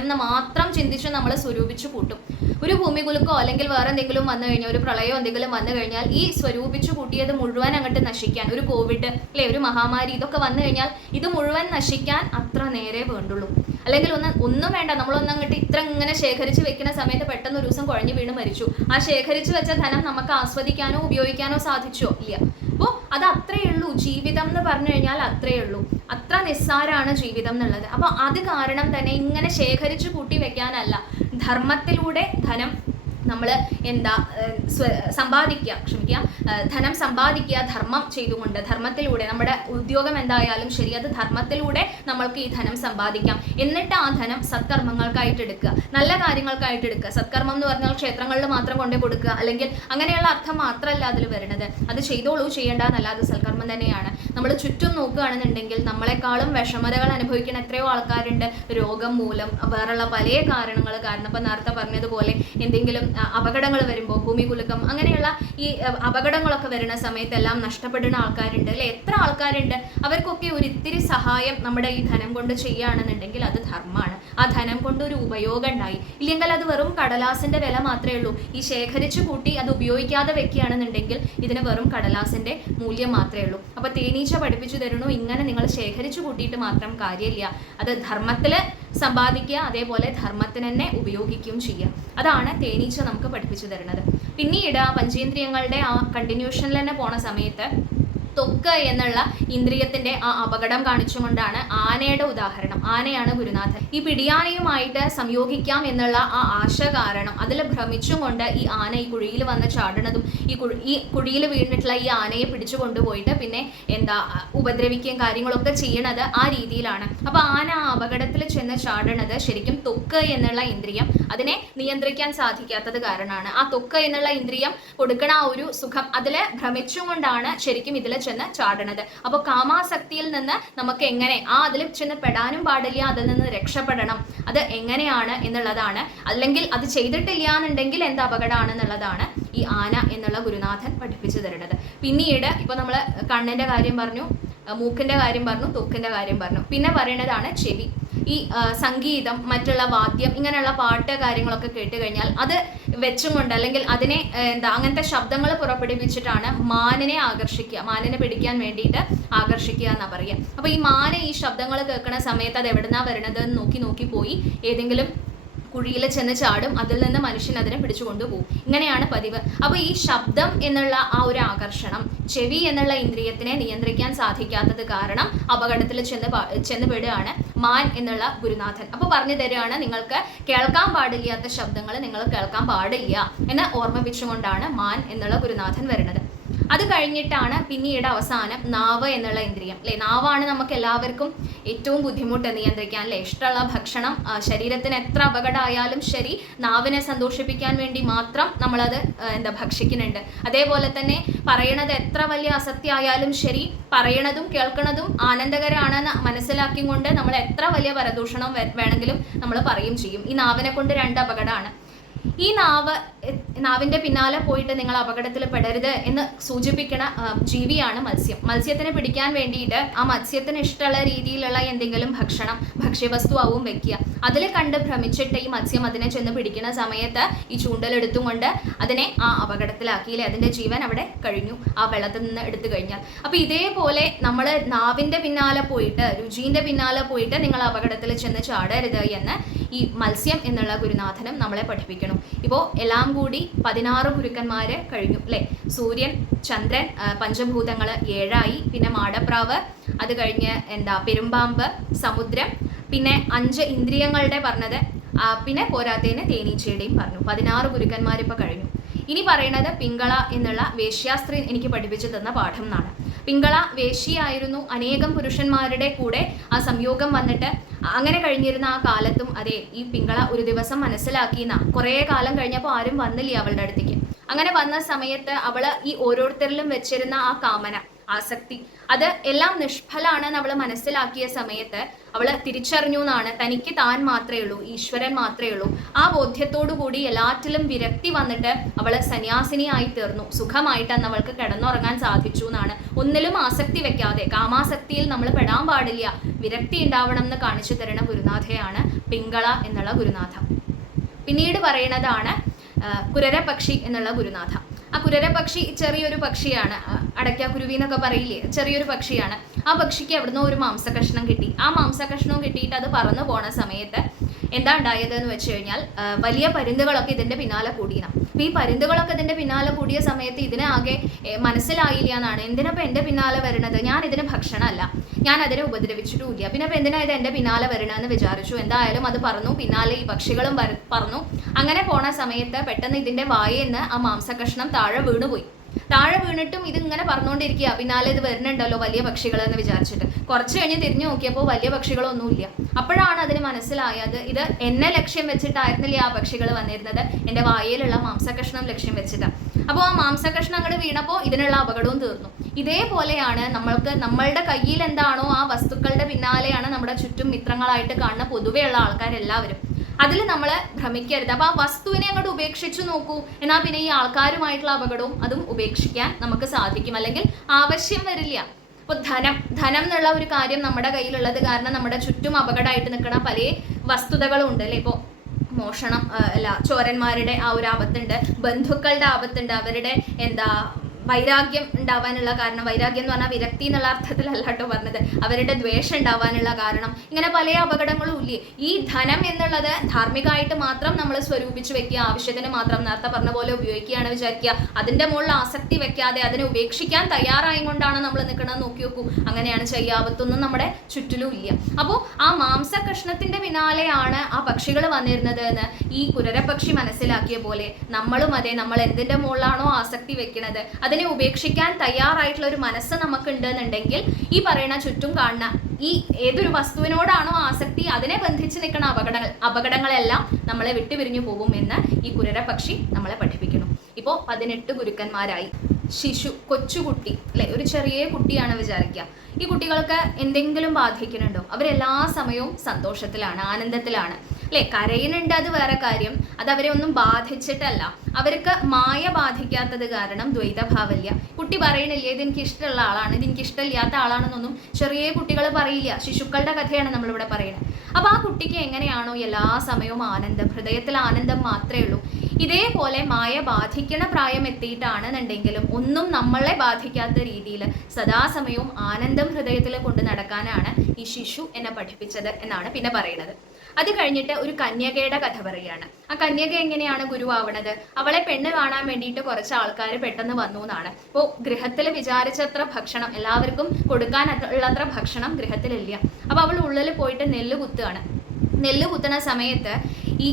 എന്ന് മാത്രം ചിന്തിച്ച് നമ്മൾ സ്വരൂപിച്ചു കൂട്ടും. ഒരു ഭൂമികുലുക്കോ അല്ലെങ്കിൽ വേറെ എന്തെങ്കിലും വന്നു കഴിഞ്ഞാൽ, ഒരു പ്രളയോ എന്തെങ്കിലും വന്നു കഴിഞ്ഞാൽ ഈ സ്വരൂപിച്ചു കൂട്ടിയത് മുഴുവൻ അങ്ങോട്ട് നശിക്കാൻ, ഒരു കോവിഡ് അല്ലേ, ഒരു മഹാമാരി, ഇതൊക്കെ വന്നു കഴിഞ്ഞാൽ ഇത് മുഴുവൻ നശിക്കാൻ അത്ര നേരെ വേണ്ടുള്ളൂ. അല്ലെങ്കിൽ ഒന്നും വേണ്ട, നമ്മളൊന്നങ്ങോട്ട് ഇത്ര ഇങ്ങനെ ശേഖരിച്ച് വെക്കുന്ന സമയത്ത് പെട്ടെന്ന് ഒരു ദിവസം കുഴഞ്ഞു വീണ് മരിച്ചു. ആ ശേഖരിച്ച് വെച്ച ധനം നമുക്ക് ആസ്വദിക്കാനോ ഉപയോഗിക്കാനോ സാധിച്ചോ ഇല്ല. അപ്പോൾ അത് അത്രയേ ഉള്ളൂ. ജീവിതം എന്ന് പറഞ്ഞു കഴിഞ്ഞാൽ അത്രയേ ഉള്ളൂ. അത്ര നിസ്സാരമാണ് ജീവിതം എന്നുള്ളത്. അപ്പോൾ അത് കാരണം തന്നെ ഇങ്ങനെ ശേഖരിച്ച് കൂട്ടി വെക്കാനല്ല, ധർമ്മത്തിലൂടെ ധനം നമ്മൾ ധനം സമ്പാദിക്കുക, ധർമ്മം ചെയ്തുകൊണ്ട്, ധർമ്മത്തിലൂടെ നമ്മുടെ ഉദ്യോഗം എന്തായാലും ശരി, അത് ധർമ്മത്തിലൂടെ നമ്മൾക്ക് ഈ ധനം സമ്പാദിക്കാം. എന്നിട്ട് ആ ധനം സത്കർമ്മങ്ങൾക്കായിട്ട് എടുക്കുക, നല്ല കാര്യങ്ങൾക്കായിട്ട് എടുക്കുക. സത്കർമ്മം എന്ന് പറഞ്ഞാൽ ക്ഷേത്രങ്ങളിൽ മാത്രം കൊണ്ടു കൊടുക്കുക അല്ലെങ്കിൽ അങ്ങനെയുള്ള അർത്ഥം മാത്രമല്ല അതിൽ വരുന്നത്. അത് ചെയ്തോളൂ, ചെയ്യേണ്ടതെന്നല്ല, അത് സൽക്കർമ്മം തന്നെയാണ്. നമ്മൾ ചുറ്റും നോക്കുകയാണെന്നുണ്ടെങ്കിൽ നമ്മളെക്കാളും വിഷമതകൾ അനുഭവിക്കുന്ന എത്രയോ ആൾക്കാരുണ്ട്. രോഗം മൂലം, വേറെയുള്ള പല കാരണങ്ങൾ കാരണം. ഇപ്പം നേരത്തെ പറഞ്ഞതുപോലെ എന്തെങ്കിലും അപകടങ്ങൾ വരുമ്പോൾ, ഭൂമികുലുക്കം, അങ്ങനെയുള്ള ഈ അപകടങ്ങളൊക്കെ വരുന്ന സമയത്ത് എല്ലാം നഷ്ടപ്പെടുന്ന ആൾക്കാരുണ്ട് അല്ലെ. എത്ര ആൾക്കാരുണ്ട്. അവർക്കൊക്കെ ഒരു ഇത്തിരി സഹായം നമ്മുടെ ഈ ധനം കൊണ്ട് ചെയ്യുകയാണെന്നുണ്ടെങ്കിൽ അത് ധർമ്മമാണ്. ആ ധനം കൊണ്ട് ഒരു ഉപയോഗം ഉണ്ടായി. ഇല്ലെങ്കിൽ അത് വെറും കടലാസിന്റെ വില മാത്രമേ ഉള്ളൂ. ഈ ശേഖരിച്ചു കൂട്ടി അത് ഉപയോഗിക്കാതെ വെക്കുകയാണെന്നുണ്ടെങ്കിൽ ഇതിന് വെറും കടലാസിന്റെ മൂല്യം മാത്രമേ ഉള്ളൂ. അപ്പൊ തേനീച്ച പഠിപ്പിച്ചു തരുന്നു, ഇങ്ങനെ നിങ്ങൾ ശേഖരിച്ചു കൂട്ടിയിട്ട് മാത്രം കാര്യമില്ല, അത് ധർമ്മത്തിൽ സമ്പാദിക്കുക, അതേപോലെ ധർമ്മത്തിന് തന്നെ ഉപയോഗിക്കുകയും ചെയ്യുക. അതാണ് തേനീച്ച നമുക്ക് പഠിപ്പിച്ചു തരുന്നത്. പിന്നീട് ആ പഞ്ചേന്ദ്രിയങ്ങളുടെ ആ കണ്ടിന്യൂഷനിൽ തന്നെ പോണ സമയത്ത് ത്വക്ക് എന്നുള്ള ഇന്ദ്രിയത്തിന്റെ ആ അപകടം കാണിച്ചുകൊണ്ടാണ് ആനയുടെ ഉദാഹരണം. ആനയാണ് ഗുരുനാഥൻ. ഈ പിടിയാനയുമായിട്ട് സംയോഗിക്കാം എന്നുള്ള ആ ആശ കാരണം അതിൽ ഭ്രമിച്ചും കൊണ്ട് ഈ ആന ഈ കുഴിയിൽ വന്ന് ചാടുന്നതും ഈ കുഴിയിൽ വീണിട്ടുള്ള ഈ ആനയെ പിടിച്ചു കൊണ്ടുപോയിട്ട് പിന്നെ ഉപദ്രവിക്കുകയും കാര്യങ്ങളൊക്കെ ചെയ്യണത് ആ രീതിയിലാണ്. അപ്പൊ ആന ആ അപകടത്തിൽ ചെന്ന് ചാടണത് ശരിക്കും ത്വക്ക് എന്നുള്ള ഇന്ദ്രിയം അതിനെ നിയന്ത്രിക്കാൻ സാധിക്കാത്തത് കാരണമാണ്. ആ ത്വക്ക് എന്നുള്ള ഇന്ദ്രിയം കൊടുക്കണ ആ ഒരു സുഖം അതിൽ ഭ്രമിച്ചും കൊണ്ടാണ് ശരിക്കും ഇതിൽ ചെന്ന് ചാടണത്. അപ്പോൾ കാമാസക്തിയിൽ നിന്ന് നമുക്ക് എങ്ങനെ അതിൽ ചെന്ന് പെടാനും പാടില്ല, അതിൽ നിന്ന് രക്ഷപ്പെടണം, അത് എങ്ങനെയാണ് എന്നുള്ളതാണ്. അല്ലെങ്കിൽ അത് ചെയ്തിട്ടില്ല എന്നുണ്ടെങ്കിൽ എന്ത് അപകടമാണെന്നുള്ളതാണ് ഈ ആന എന്നുള്ള ഗുരുനാഥൻ പഠിപ്പിച്ചു തരുന്നത്. പിന്നീട് ഇപ്പൊ നമ്മൾ കണ്ണിന്റെ കാര്യം പറഞ്ഞു, മൂക്കിന്റെ കാര്യം പറഞ്ഞു, ത്വക്കിന്റെ കാര്യം പറഞ്ഞു. പിന്നെ പറയുന്നതാണ് ചെവി. ഈ സംഗീതം, മറ്റുള്ള വാദ്യം, ഇങ്ങനെയുള്ള പാട്ട് കാര്യങ്ങളൊക്കെ കേട്ട് കഴിഞ്ഞാൽ അത് വെച്ചും കൊണ്ട് അല്ലെങ്കിൽ അതിനെ അങ്ങനത്തെ ശബ്ദങ്ങൾ പുറപ്പെടുവിച്ചിട്ടാണ് മാനിനെ ആകർഷിക്കുക, മാനിനെ പിടിക്കാൻ വേണ്ടിയിട്ട് ആകർഷിക്കുക എന്നാ പറയുക. അപ്പൊ ഈ മാന ഈ ശബ്ദങ്ങൾ കേൾക്കുന്ന സമയത്ത് അത് എവിടുന്നാ വരുന്നത് എന്ന് നോക്കി പോയി ഏതെങ്കിലും കുഴിയിൽ ചെന്ന് ചാടും, അതിൽ നിന്ന് മനുഷ്യൻ അതിനെ പിടിച്ചുകൊണ്ടുപോകും. ഇങ്ങനെയാണ് പതിവ്. അപ്പോൾ ഈ ശബ്ദം എന്നുള്ള ആ ഒരു ആകർഷണം ചെവി എന്നുള്ള ഇന്ദ്രിയത്തിനെ നിയന്ത്രിക്കാൻ സാധിക്കാത്തത് കാരണം അപകടത്തിൽ ചെന്ന് പെടുകയാണ് മാൻ എന്നുള്ള ഗുരുനാഥൻ. അപ്പോൾ പറഞ്ഞു തരികയാണ്, നിങ്ങൾക്ക് കേൾക്കാൻ പാടില്ലാത്ത ശബ്ദങ്ങൾ നിങ്ങൾ കേൾക്കാൻ പാടില്ല എന്ന് ഓർമ്മിപ്പിച്ചുകൊണ്ടാണ് മാൻ എന്നുള്ള ഗുരുനാഥൻ വരുന്നത്. അത് കഴിഞ്ഞിട്ടാണ് പിന്നീട് അവസാനം നാവ് എന്നുള്ള ഇന്ദ്രിയം അല്ലെ. നാവാണ് നമുക്ക് എല്ലാവർക്കും ഏറ്റവും ബുദ്ധിമുട്ട് നിയന്ത്രിക്കാൻ അല്ലെ. ഇഷ്ടമുള്ള ഭക്ഷണം ശരീരത്തിന് എത്ര അപകടമായാലും ശരി, നാവിനെ സന്തോഷിപ്പിക്കാൻ വേണ്ടി മാത്രം നമ്മളത് ഭക്ഷിക്കുന്നുണ്ട്. അതേപോലെ തന്നെ പറയണത് എത്ര വലിയ അസത്യമായാലും ശരി, പറയണതും കേൾക്കണതും ആനന്ദകരമാണെന്ന് മനസ്സിലാക്കിക്കൊണ്ട് നമ്മൾ എത്ര വലിയ പരദൂഷണം വേണമെങ്കിലും നമ്മൾ പറയും ചെയ്യും. ഈ നാവിനെ കൊണ്ട് രണ്ട് അപകടമാണ്. ഈ നാവിന്റെ പിന്നാലെ പോയിട്ട് നിങ്ങൾ അപകടത്തിൽ പെടരുത് എന്ന് സൂചിപ്പിക്കുന്ന ജീവിയാണ് മത്സ്യം. മത്സ്യത്തിനെ പിടിക്കാൻ വേണ്ടിയിട്ട് ആ മത്സ്യത്തിന് ഇഷ്ടമുള്ള രീതിയിലുള്ള എന്തെങ്കിലും ഭക്ഷ്യവസ്തു ആവും വെക്കുക. അതിൽ കണ്ട് ഭ്രമിച്ചിട്ട് ഈ മത്സ്യം അതിനെ ചെന്ന് പിടിക്കുന്ന സമയത്ത് ഈ ചൂണ്ടലെടുത്തും കൊണ്ട് അതിനെ ആ അപകടത്തിലാക്കിയില്ലേ, അതിന്റെ ജീവൻ അവിടെ കഴിഞ്ഞു ആ വെള്ളത്തിൽ നിന്ന് എടുത്തു കഴിഞ്ഞാൽ. അപ്പൊ ഇതേപോലെ നമ്മൾ നാവിന്റെ പിന്നാലെ പോയിട്ട്, രുചിന്റെ പിന്നാലെ പോയിട്ട് നിങ്ങൾ അപകടത്തിൽ ചെന്ന് ചാടരുത് എന്ന് ഈ മത്സ്യം എന്നുള്ള ഗുരുനാഥനും നമ്മളെ പഠിപ്പിക്കണം. ഇപ്പോൾ എല്ലാം കൂടി 16 ഗുരുക്കന്മാര് കഴിഞ്ഞു അല്ലെ. സൂര്യൻ, ചന്ദ്രൻ, പഞ്ചഭൂതങ്ങൾ 7ആയി, പിന്നെ മാടപ്രാവ്, അത് കഴിഞ്ഞ് പെരുമ്പാമ്പ്, സമുദ്രം, പിന്നെ 5 ഇന്ദ്രിയങ്ങളുടെ പറഞ്ഞത്, പിന്നെ പോരാത്തതിന് തേനീച്ചയുടെയും പറഞ്ഞു. 16 ഗുരുക്കന്മാർ ഇപ്പൊ കഴിഞ്ഞു. ഇനി പറയുന്നത് പിങ്കള എന്നുള്ള വേശ്യാസ്ത്രീ എനിക്ക് പഠിപ്പിച്ചു തന്ന പാഠം എന്നാണ്. പിങ്കള വേശ്യയായിരുന്നു. അനേകം പുരുഷന്മാരുടെ കൂടെ ആ സംയോഗം വന്നിട്ട് അങ്ങനെ കഴിഞ്ഞിരുന്ന ആ കാലത്തും അതെ ഈ പിങ്കള ഒരു ദിവസം മനസ്സിലാക്കിയെന്ന കുറേ കാലം കഴിഞ്ഞപ്പോൾ ആരും വന്നില്ല അവളുടെ അടുത്തേക്ക്. അങ്ങനെ വന്ന സമയത്ത് അവള് ഈ ഓരോരുത്തരിലും വെച്ചിരുന്ന ആ കാമന, ആസക്തി, അത് എല്ലാം നിഷ്ഫലാണെന്ന് അവൾ മനസ്സിലാക്കിയ സമയത്ത് അവൾ തിരിച്ചറിഞ്ഞു എന്നാണ്, തനിക്ക് താൻ മാത്രമേ ഉള്ളൂ, ഈശ്വരൻ മാത്രമേ ഉള്ളൂ. ആ ബോധ്യത്തോടു കൂടി എല്ലാറ്റിലും വിരക്തി വന്നിട്ട് അവൾ സന്യാസിനിയായി തീർന്നു. സുഖമായിട്ട് അന്ന് അവൾക്ക് കിടന്നുറങ്ങാൻ സാധിച്ചു എന്നാണ്. ഒന്നിലും ആസക്തി വെക്കാതെ, കാമാസക്തിയിൽ നമ്മൾ പെടാൻ പാടില്ല, വിരക്തി ഉണ്ടാവണം എന്ന് കാണിച്ചു തരുന്ന ഗുരുനാഥയാണ് പിങ്കള എന്നുള്ള ഗുരുനാഥ. പിന്നീട് പറയുന്നതാണ് കുരരപക്ഷി എന്നുള്ള ഗുരുനാഥ. ആ കുരരപക്ഷി ചെറിയൊരു പക്ഷിയാണ്, അടയ്ക്കാക്കുരുവി എന്നൊക്കെ പറയില്ലേ, ചെറിയൊരു പക്ഷിയാണ്. ആ പക്ഷിക്ക് എവിടുന്നോ ഒരു മാംസകഷ്ണം കിട്ടി. ആ മാംസകഷ്ണവും കിട്ടിയിട്ട് അത് പറന്നു പോണ സമയത്ത് എന്താ ഉണ്ടായത് എന്ന് വെച്ച് കഴിഞ്ഞാൽ വലിയ പരുന്തുകളൊക്കെ ഇതിന്റെ പിന്നാലെ കൂടിയാണ്. അപ്പൊ ഈ പരുന്തുകളൊക്കെ ഇതിന്റെ പിന്നാലെ കൂടിയ സമയത്ത് ഇതിനെ ആകെ മനസ്സിലായില്ല എന്നാണ്. എന്തിനപ്പം എന്റെ പിന്നാലെ വരുന്നത്, ഞാൻ ഇതിന് ഭക്ഷണമല്ല, ഞാൻ അതിനെ ഉപദ്രവിച്ചിട്ടുമില്ല, പിന്നെ അപ്പൊ എന്തിനാ ഇത് എന്റെ പിന്നാലെ വരണമെന്ന് വിചാരിച്ചു. എന്തായാലും അത് പറന്നു, പിന്നാലെ ഈ പക്ഷികളും പറന്നു. അങ്ങനെ പോണ സമയത്ത് പെട്ടെന്ന് ഇതിന്റെ വായെന്ന് ആ മാംസകഷ്ണം താഴെ വീണുപോയി. താഴെ വീണിട്ടും ഇത് ഇങ്ങനെ പറഞ്ഞുകൊണ്ടിരിക്കുക, പിന്നാലെ ഇത് വരുന്നുണ്ടല്ലോ വലിയ പക്ഷികൾ എന്ന് വിചാരിച്ചിട്ട്. കുറച്ച് കഴിഞ്ഞ് തിരിഞ്ഞു നോക്കിയപ്പോൾ വലിയ പക്ഷികളൊന്നുമില്ല. അപ്പോഴാണ് അതിന് മനസ്സിലായത്, ഇത് എന്നെ ലക്ഷ്യം വെച്ചിട്ടായിരുന്നില്ല ആ പക്ഷികൾ വന്നിരുന്നത്, എൻ്റെ വായയിലുള്ള മാംസകഷ്ണം ലക്ഷ്യം വെച്ചിട്ട്. അപ്പോൾ ആ മാംസകഷ്ണം അങ്ങോട്ട് വീണപ്പോൾ ഇതിനുള്ള അപകടവും തീർന്നു. ഇതേപോലെയാണ് നമ്മളുടെ കയ്യിൽ എന്താണോ ആ വസ്തുക്കളുടെ പിന്നാലെയാണ് നമ്മുടെ ചുറ്റും മിത്രങ്ങളായിട്ട് കാണുന്ന പൊതുവെയുള്ള ആൾക്കാരെല്ലാവരും. അതിൽ നമ്മൾ ഭ്രമിക്കരുത്. അപ്പൊ ആ വസ്തുവിനെ അങ്ങോട്ട് ഉപേക്ഷിച്ചു നോക്കൂ, എന്നാൽ പിന്നെ ഈ ആൾക്കാരുമായിട്ടുള്ള അപകടവും അതും ഉപേക്ഷിക്കാൻ നമുക്ക് സാധിക്കും, അല്ലെങ്കിൽ ആവശ്യം വരില്ല. ഇപ്പോൾ ധനം എന്നുള്ള ഒരു കാര്യം നമ്മുടെ കയ്യിലുള്ളത് കാരണം നമ്മുടെ ചുറ്റും അപകടമായിട്ട് നിൽക്കുന്ന പല വസ്തുതകളും ഉണ്ട് അല്ലേ. ഇപ്പോൾ മോഷണം അല്ല, ചോരന്മാരുടെ ആ ഒരു ആപത്തുണ്ട്, ബന്ധുക്കളുടെ ആപത്തുണ്ട്, അവരുടെ വൈരാഗ്യം ഉണ്ടാവാനുള്ള കാരണം, വൈരാഗ്യം എന്ന് പറഞ്ഞാൽ വിരക്തി എന്നുള്ള അർത്ഥത്തിലല്ല കേട്ടോ പറഞ്ഞത്, അവരുടെ ദ്വേഷം ഉണ്ടാവാനുള്ള കാരണം, ഇങ്ങനെ പല അപകടങ്ങളും ഇല്ലേ. ഈ ധനം എന്നുള്ളത് ധാർമ്മികമായിട്ട് മാത്രം നമ്മൾ സ്വരൂപിച്ച് വെക്കുക, ആവശ്യത്തിന് മാത്രം നേരത്തെ പറഞ്ഞ പോലെ ഉപയോഗിക്കുകയാണ് വിചാരിക്കുക, അതിൻ്റെ മുകളിൽ ആസക്തി വെക്കാതെ അതിനെ ഉപേക്ഷിക്കാൻ തയ്യാറായും കൊണ്ടാണ് നമ്മൾ നിൽക്കണമെന്ന് നോക്കി നോക്കൂ. അങ്ങനെയാണ് ചെയ്യാവത്തൊന്നും നമ്മുടെ ചുറ്റിലും ഇല്ല. അപ്പോൾ ആ മാംസ കഷ്ണത്തിന്റെ പിന്നാലെയാണ് ആ പക്ഷികൾ വന്നിരുന്നത് എന്ന് ഈ കുരരപക്ഷി മനസ്സിലാക്കിയ പോലെ നമ്മളും അതെ, നമ്മൾ എന്തിൻ്റെ മുകളിലാണോ ആസക്തി വെക്കുന്നത് അതിനെ ഉപേക്ഷിക്കാൻ തയ്യാറായിട്ടുള്ള ഒരു മനസ്സ് നമുക്കുണ്ട് എന്നുണ്ടെങ്കിൽ ഈ പറയുന്ന ചുറ്റും കാണുന്ന ഈ ഏതൊരു വസ്തുവിനോടാണോ ആസക്തി അതിനെ ബന്ധിച്ച് നിൽക്കുന്ന അപകടങ്ങളെല്ലാം നമ്മളെ വിട്ടുപിരിഞ്ഞു പോകും എന്ന് ഈ കുരരപക്ഷി നമ്മളെ പഠിപ്പിക്കുന്നു. ഇപ്പോൾ 18 ഗുരുക്കന്മാരായി. ശിശു, കൊച്ചുകുട്ടി അല്ലെ, ഒരു ചെറിയ കുട്ടിയാണ് വിചാരിക്കുക. ഈ കുട്ടികൾക്ക് എന്തെങ്കിലും ബാധിക്കുന്നുണ്ടോ? അവരെല്ലാ സമയവും സന്തോഷത്തിലാണ്, ആനന്ദത്തിലാണ് അല്ലെ. കരയുന്നുണ്ട്, അത് വേറെ കാര്യം, അത് അവരെ ഒന്നും ബാധിച്ചിട്ടല്ല. അവർക്ക് മായ ബാധിക്കാത്തത് കാരണം ദ്വൈതഭാവമില്ല. കുട്ടി പറയണില്ലേ ഇത് എനിക്ക് ഇഷ്ടമുള്ള ആളാണ്, ഇത് എനിക്ക് ഇഷ്ടമില്ലാത്ത ആളാണെന്നൊന്നും ചെറിയ കുട്ടികൾ പറയില്ല. ശിശുക്കളുടെ കഥയാണ് നമ്മളിവിടെ പറയുന്നത്. അപ്പോൾ ആ കുട്ടിക്ക് എങ്ങനെയാണോ എല്ലാ സമയവും ആനന്ദം, ഹൃദയത്തിൽ ആനന്ദം മാത്രമേ ഉള്ളൂ, ഇതേപോലെ മായ ബാധിക്കണ പ്രായം എത്തിയിട്ടാണെന്നുണ്ടെങ്കിലും ഒന്നും നമ്മളെ ബാധിക്കാത്ത രീതിയിൽ സദാസമയവും ആനന്ദം ഹൃദയത്തിൽ കൊണ്ട് നടക്കാനാണ് ഈ ശിശു എന്നെ പഠിപ്പിച്ചത് എന്നാണ് പിന്നെ പറയുന്നത്. അത് കഴിഞ്ഞിട്ട് ഒരു കന്യകയുടെ കഥ പറയുകയാണ്. ആ കന്യക എങ്ങനെയാണ് ഗുരുവാവണത്? അവളെ പെണ്ണ് കാണാൻ വേണ്ടിയിട്ട് കുറച്ച് ആൾക്കാർ പെട്ടെന്ന് വന്നു എന്നാണ്. ഇപ്പോൾ ഗൃഹത്തിൽ വിചാരിച്ചത്ര ഭക്ഷണം, എല്ലാവർക്കും കൊടുക്കാൻ ഉള്ളത്ര ഭക്ഷണം ഗൃഹത്തിലില്ല. അപ്പോൾ അവൾ ഉള്ളിൽ പോയിട്ട് നെല്ല് കുത്തുകയാണ്. നെല്ല് കുത്തുന്ന സമയത്ത്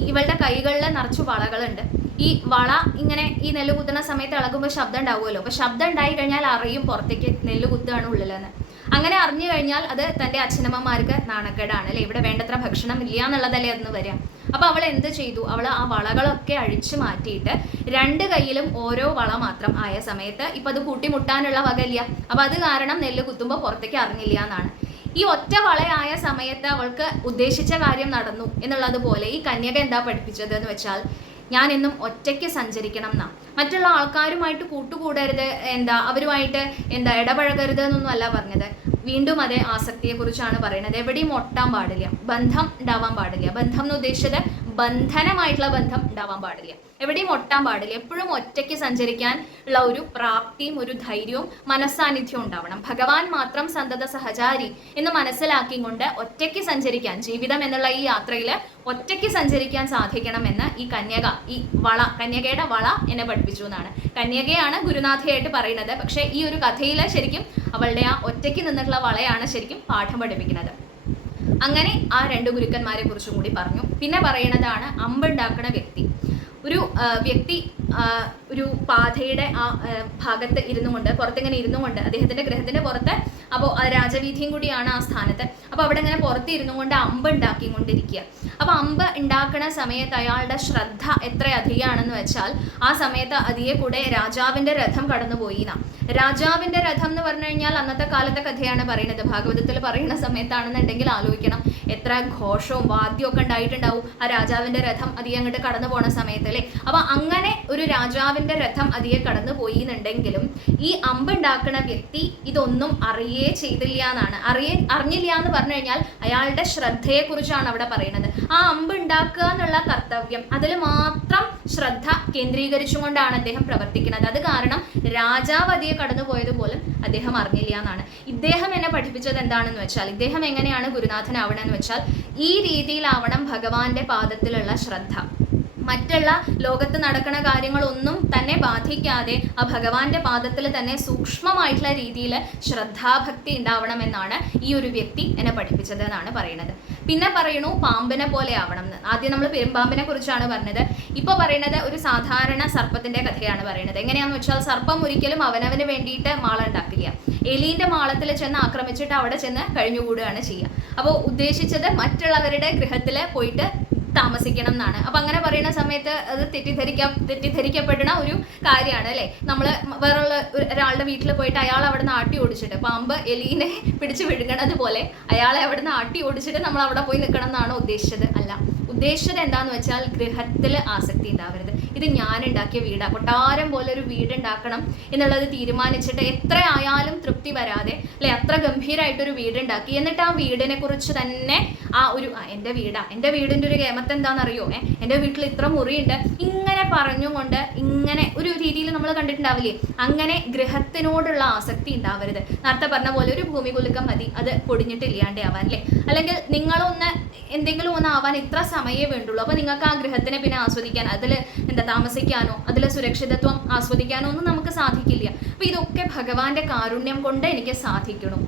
ഇവളുടെ കൈകളിൽ നിറച്ചു വളകളുണ്ട്. ഈ വള ഇങ്ങനെ ഈ നെല്ല് കുത്തുന്ന സമയത്ത് ഇളകുമ്പോൾ ശബ്ദം ഉണ്ടാവുമല്ലോ. അപ്പോൾ ശബ്ദം ഉണ്ടായി കഴിഞ്ഞാൽ അറിയും പുറത്തേക്ക് നെല്ല് കുത്തുകയാണ് ഉള്ളിലെന്ന്. അങ്ങനെ അറിഞ്ഞു കഴിഞ്ഞാൽ അത് തൻ്റെ അച്ഛനമ്മമാർക്ക് നാണക്കേടാണ് അല്ലേ, ഇവിടെ വേണ്ടത്ര ഭക്ഷണം ഇല്ല എന്നുള്ളതല്ലേ അതെന്ന് വരിക. അപ്പോൾ അവൾ എന്ത് ചെയ്തു? അവൾ ആ വളകളൊക്കെ അഴിച്ചു മാറ്റിയിട്ട് 2 കൈയിലും ഓരോ വള മാത്രം ആയ സമയത്ത് ഇപ്പം അത് കൂട്ടിമുട്ടാനുള്ള വകയില്ല. അപ്പോൾ അത് കാരണം നെല്ല് കുത്തുമ്പോൾ പുറത്തേക്ക് അറിഞ്ഞില്ല എന്നാണ്. ഈ ഒറ്റ വളയായ സമയത്ത് അവൾക്ക് ഉദ്ദേശിച്ച കാര്യം നടന്നു എന്നുള്ളതുപോലെ ഈ കന്യക എന്താ പഠിപ്പിച്ചത് എന്ന് വെച്ചാൽ, ഞാൻ എന്നും ഒറ്റയ്ക്ക് സഞ്ചരിക്കണം എന്നാ. മറ്റുള്ള ആൾക്കാരുമായിട്ട് കൂട്ടുകൂടരുത്, അവരുമായിട്ട് ഇടപഴകരുത് എന്നൊന്നും അല്ല പറഞ്ഞത്. വീണ്ടും അതേ ആസക്തിയെക്കുറിച്ചാണ് പറയുന്നത്. എവിടെയും ഒട്ടാൻ പാടില്ല, ബന്ധം ഉണ്ടാവാൻ പാടില്ല. ബന്ധം എന്ന് ഉദ്ദേശിച്ചത് ബന്ധനമായിട്ടുള്ള ബന്ധം ഉണ്ടാവാൻ പാടില്ല, എവിടെയും ഒട്ടാൻ പാടില്ല. എപ്പോഴും ഒറ്റയ്ക്ക് സഞ്ചരിക്കാൻ ഉള്ള ഒരു പ്രാപ്തിയും ഒരു ധൈര്യവും മനസ്സാന്നിധ്യവും ഉണ്ടാവണം. ഭഗവാൻ മാത്രം സന്തത സഹചാരി എന്ന് മനസ്സിലാക്കിക്കൊണ്ട് ഒറ്റയ്ക്ക് സഞ്ചരിക്കാൻ, ജീവിതം എന്നുള്ള ഈ യാത്രയിൽ ഒറ്റയ്ക്ക് സഞ്ചരിക്കാൻ സാധിക്കണമെന്ന് ഈ കന്യകയുടെ വള എന്നെ പഠിപ്പിച്ചു എന്നാണ്. കന്യകയാണ് ഗുരുനാഥയായിട്ട് പറയുന്നത്. പക്ഷേ ഈ ഒരു കഥയിൽ ശരിക്കും അവളുടെ ആ ഒറ്റയ്ക്ക് നിന്നിട്ടുള്ള വളയാണ് ശരിക്കും പാഠം പഠിപ്പിക്കുന്നത്. അങ്ങനെ ആ 2 ഗുരുക്കന്മാരെ കുറിച്ചും കൂടി പറഞ്ഞു. പിന്നെ പറയുന്നതാണ് അമ്പുണ്ടാക്കുന്ന വ്യക്തി. ഒരു വ്യക്തി ഒരു പാതയുടെ ആ ഭാഗത്ത് പുറത്തിങ്ങനെ ഇരുന്നുകൊണ്ട് അദ്ദേഹത്തിൻ്റെ ഗൃഹത്തിൻ്റെ പുറത്ത്, അപ്പോൾ രാജവീഥിയും കൂടിയാണ് ആ സ്ഥാനത്ത്. അപ്പോൾ അവിടെ ഇങ്ങനെ പുറത്ത് ഇരുന്നുകൊണ്ട് അമ്പ് ഉണ്ടാക്കിക്കൊണ്ടിരിക്കുക. അപ്പോൾ അമ്പ് ഉണ്ടാക്കുന്ന സമയത്ത് അയാളുടെ ശ്രദ്ധ എത്ര അധികമാണെന്ന് വെച്ചാൽ ആ സമയത്ത് അതിയെ കൂടെ രാജാവിൻ്റെ രഥം കടന്നുപോയി എന്നാണ്. രാജാവിൻ്റെ രഥം എന്ന് പറഞ്ഞു കഴിഞ്ഞാൽ അന്നത്തെ കാലത്തെ കഥയാണ് പറയുന്നത്. ഭാഗവതത്തിൽ പറയുന്ന സമയത്താണെന്നുണ്ടെങ്കിൽ ആലോചിക്കണം എത്ര ഘോഷവും വാദ്യമൊക്കെ ഉണ്ടായിട്ടുണ്ടാവും ആ രാജാവിൻ്റെ രഥം അതിയെ അങ്ങോട്ട് കടന്നു പോണ സമയത്ത് അല്ലേ. അപ്പോൾ അങ്ങനെ ഒരു രാജാവിൻ്റെ രഥം അതിയെ കടന്നു പോയി എന്നുണ്ടെങ്കിലും ഈ അമ്പുണ്ടാക്കുന്ന വ്യക്തി ഇതൊന്നും അറിയേ ചെയ്തില്ല എന്നാണ്. അറിഞ്ഞില്ല എന്ന് പറഞ്ഞു കഴിഞ്ഞാൽ അയാളുടെ ശ്രദ്ധയെക്കുറിച്ചാണ് അവിടെ പറയുന്നത്. ആ അമ്പ് ഉണ്ടാക്കുക എന്നുള്ള കർത്തവ്യം, അതിൽ മാത്രം ശ്രദ്ധ കേന്ദ്രീകരിച്ചുകൊണ്ടാണ് അദ്ദേഹം പ്രവർത്തിക്കുന്നത്. അത് കാരണം രാജാവ് അതിയെ കടന്നുപോയത് പോലും അദ്ദേഹം അറിഞ്ഞില്ല എന്നാണ്. ഇദ്ദേഹം എന്നെ പഠിപ്പിച്ചത് എന്താണെന്ന് വെച്ചാൽ, ഇദ്ദേഹം എങ്ങനെയാണ് ഗുരുനാഥനാവണമെന്ന് വെച്ചാൽ ഈ രീതിയിലാവണം ഭഗവാന്റെ പാദത്തിലുള്ള ശ്രദ്ധ. മറ്റുള്ള ലോകത്ത് നടക്കുന്ന കാര്യങ്ങളൊന്നും തന്നെ ബാധിക്കാതെ ആ ഭഗവാന്റെ പാദത്തിൽ തന്നെ സൂക്ഷ്മമായിട്ടുള്ള രീതിയിൽ ശ്രദ്ധാഭക്തി ഉണ്ടാവണമെന്നാണ് ഈ ഒരു വ്യക്തി എന്നെ പഠിപ്പിച്ചത് എന്നാണ് പറയുന്നത്. പിന്നെ പറയണു പാമ്പിനെ പോലെ ആവണം എന്ന്. ആദ്യം നമ്മൾ പെരുമ്പാമ്പിനെ കുറിച്ചാണ് പറഞ്ഞത്. ഇപ്പോൾ പറയുന്നത് ഒരു സാധാരണ സർപ്പത്തിന്റെ കഥയാണ് പറയുന്നത്. എങ്ങനെയാണെന്ന് വെച്ചാൽ സർപ്പം ഒരിക്കലും അവനവന് വേണ്ടിയിട്ട് മാള ഉണ്ടാക്കില്ല. എലീൻ്റെ മാളത്തിൽ ചെന്ന് ആക്രമിച്ചിട്ട് അവിടെ ചെന്ന് കഴിഞ്ഞുകൂടുകയാണ് ചെയ്യുക. അപ്പോൾ ഉദ്ദേശിച്ചത് മറ്റുള്ളവരുടെ ഗൃഹത്തിൽ പോയിട്ട് താമസിക്കണം എന്നാണ്. അപ്പം അങ്ങനെ പറയുന്ന സമയത്ത് അത് തെറ്റിദ്ധരിക്കപ്പെടുന്ന ഒരു കാര്യമാണ് അല്ലേ. നമ്മൾ വേറുള്ള ഒരാളുടെ വീട്ടിൽ പോയിട്ട് അയാൾ അവിടെ നിന്ന് ആട്ടി ഓടിച്ചിട്ട്, പാമ്പ് എലീനെ പിടിച്ച് വിഴുങ്ങണത് പോലെ അയാളെ അവിടെ നിന്ന് ആട്ടി ഓടിച്ചിട്ട് നമ്മൾ അവിടെ പോയി നിൽക്കണം എന്നാണ് ഉദ്ദേശിച്ചത്. അല്ല, ഉദ്ദേശിച്ചത് എന്താണെന്ന് വെച്ചാൽ ഗൃഹത്തിൽ ആസക്തി ഉണ്ടാവരുത്. ഇത് ഞാൻ ഉണ്ടാക്കിയ വീടാണ്, കൊട്ടാരം പോലെ ഒരു വീട് ഉണ്ടാക്കണം എന്നുള്ളത് തീരുമാനിച്ചിട്ട് എത്ര ആയാലും തൃപ്തി വരാതെ അല്ലെ അത്ര ഗംഭീരമായിട്ടൊരു വീടുണ്ടാക്കി. എന്നിട്ട് ആ വീടിനെ കുറിച്ച് തന്നെ ആ ഒരു എൻ്റെ വീടാ, എൻ്റെ വീടിൻ്റെ ഒരു കേമത്ത് എന്താണെന്നറിയോ, എൻ്റെ വീട്ടിൽ ഇത്ര മുറിയുണ്ട്, ഇങ്ങനെ പറഞ്ഞുകൊണ്ട് ഇങ്ങനെ ഒരു രീതിയിൽ നമ്മൾ കണ്ടിട്ടുണ്ടാവില്ലേ. അങ്ങനെ ഗൃഹത്തിനോടുള്ള ആസക്തി ഉണ്ടാവരുത്. നേരത്തെ പറഞ്ഞ പോലെ ഒരു ഭൂമി കുലുക്കം മതി അത് പൊടിഞ്ഞിട്ട് ഇല്ലാണ്ടേ ആവാൻ അല്ലേ. അല്ലെങ്കിൽ നിങ്ങളൊന്ന് എന്തെങ്കിലും ഒന്ന് ആവാൻ ഇത്ര സമയമേ വേണ്ടുള്ളൂ. അപ്പോൾ നിങ്ങൾക്ക് ആ ഗൃഹത്തിനെ പിന്നെ ആസ്വദിക്കാൻ, അതിൽ താമസിക്കാനോ അതിലെ സുരക്ഷിതത്വം ആസ്വദിക്കാനോ ഒന്നും നമുക്ക് സാധിക്കില്ല. അപ്പോൾ ഇതൊക്കെ ഭഗവാന്റെ കാരുണ്യം കൊണ്ട് എനിക്ക് സാധിക്കണം.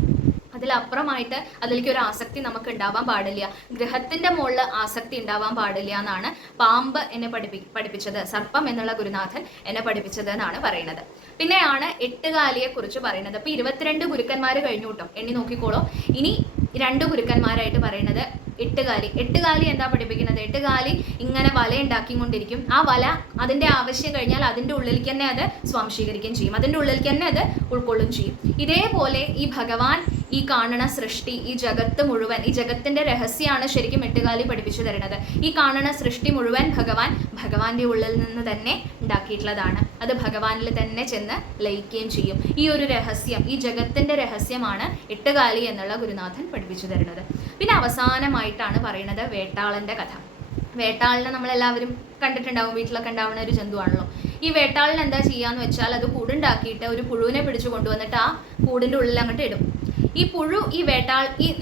അതിലപ്പുറമായിട്ട് അതിലേക്ക് ഒരു ആസക്തി നമുക്ക് ഉണ്ടാവാൻ പാടില്ല. ഗൃഹത്തിന്റെ മുകളിൽ ആസക്തി ഉണ്ടാവാൻ പാടില്ല എന്നാണ് പാമ്പ് എന്നെ പഠിപ്പിച്ചത്, സർപ്പം എന്നുള്ള ഗുരുനാഥൻ എന്നെ പഠിപ്പിച്ചത് എന്നാണ് പറയുന്നത്. പിന്നെയാണ് എട്ടുകാലിയെ കുറിച്ച് പറയുന്നത്. അപ്പൊ 22 ഗുരുക്കന്മാർ കഴിഞ്ഞു കേട്ടോ, എണ്ണി നോക്കിക്കോളൂ. ഇനി 2 ഗുരുക്കന്മാരായിട്ട് പറയുന്നത് എട്ടുകാലി എന്താ പഠിപ്പിക്കുന്നത്? എട്ടുകാലി ഇങ്ങനെ വല ഉണ്ടാക്കിക്കൊണ്ടിരിക്കും. ആ വല അതിന്റെ ആവശ്യം കഴിഞ്ഞാൽ അതിന്റെ ഉള്ളിലേക്ക് തന്നെ അത് സ്വാംശീകരിക്കുകയും ചെയ്യും, അതിന്റെ ഉള്ളിലേക്ക് തന്നെ അത് ഉൾക്കൊള്ളും ചെയ്യും. ഇതേപോലെ ഈ ഭഗവാൻ ഈ കാണുന്ന സൃഷ്ടി, ഈ ജഗത്ത് മുഴുവൻ, ഈ ജഗത്തിന്റെ രഹസ്യമാണ് ശരിക്കും എട്ടുകാലി പഠിപ്പിച്ചു തരുന്നത്. ഈ കാണുന്ന സൃഷ്ടി മുഴുവൻ ഭഗവാന്റെ ഉള്ളിൽ നിന്ന് തന്നെ ഉണ്ടാക്കിയിട്ടുള്ളതാണ്. അത് ഭഗവാനിൽ തന്നെ ചെന്ന് ലയിക്കുകയും ചെയ്യും. ഈ ഒരു രഹസ്യം, ഈ ജഗത്തിന്റെ രഹസ്യമാണ് എട്ടുകാലി എന്നുള്ള ഗുരുനാഥൻ പഠിപ്പിച്ചു തരുന്നത്. പിന്നെ അവസാനമായിട്ടാണ് പറയുന്നത് വേട്ടാളന്റെ കഥ. വേട്ടാളിനെ നമ്മളെല്ലാവരും കണ്ടിട്ടുണ്ടാവും, വീട്ടിലൊക്കെ ഉണ്ടാവുന്ന ഒരു ജന്തുവാണല്ലോ. ഈ വേട്ടാളിന് എന്താ ചെയ്യാന്ന് വെച്ചാൽ അത് കൂടുണ്ടാക്കിയിട്ട് ഒരു പുഴുവിനെ പിടിച്ചു കൊണ്ടുവന്നിട്ട് ആ കൂടിൻ്റെ ഉള്ളിൽ അങ്ങോട്ട് ഇടും. ഈ പുഴു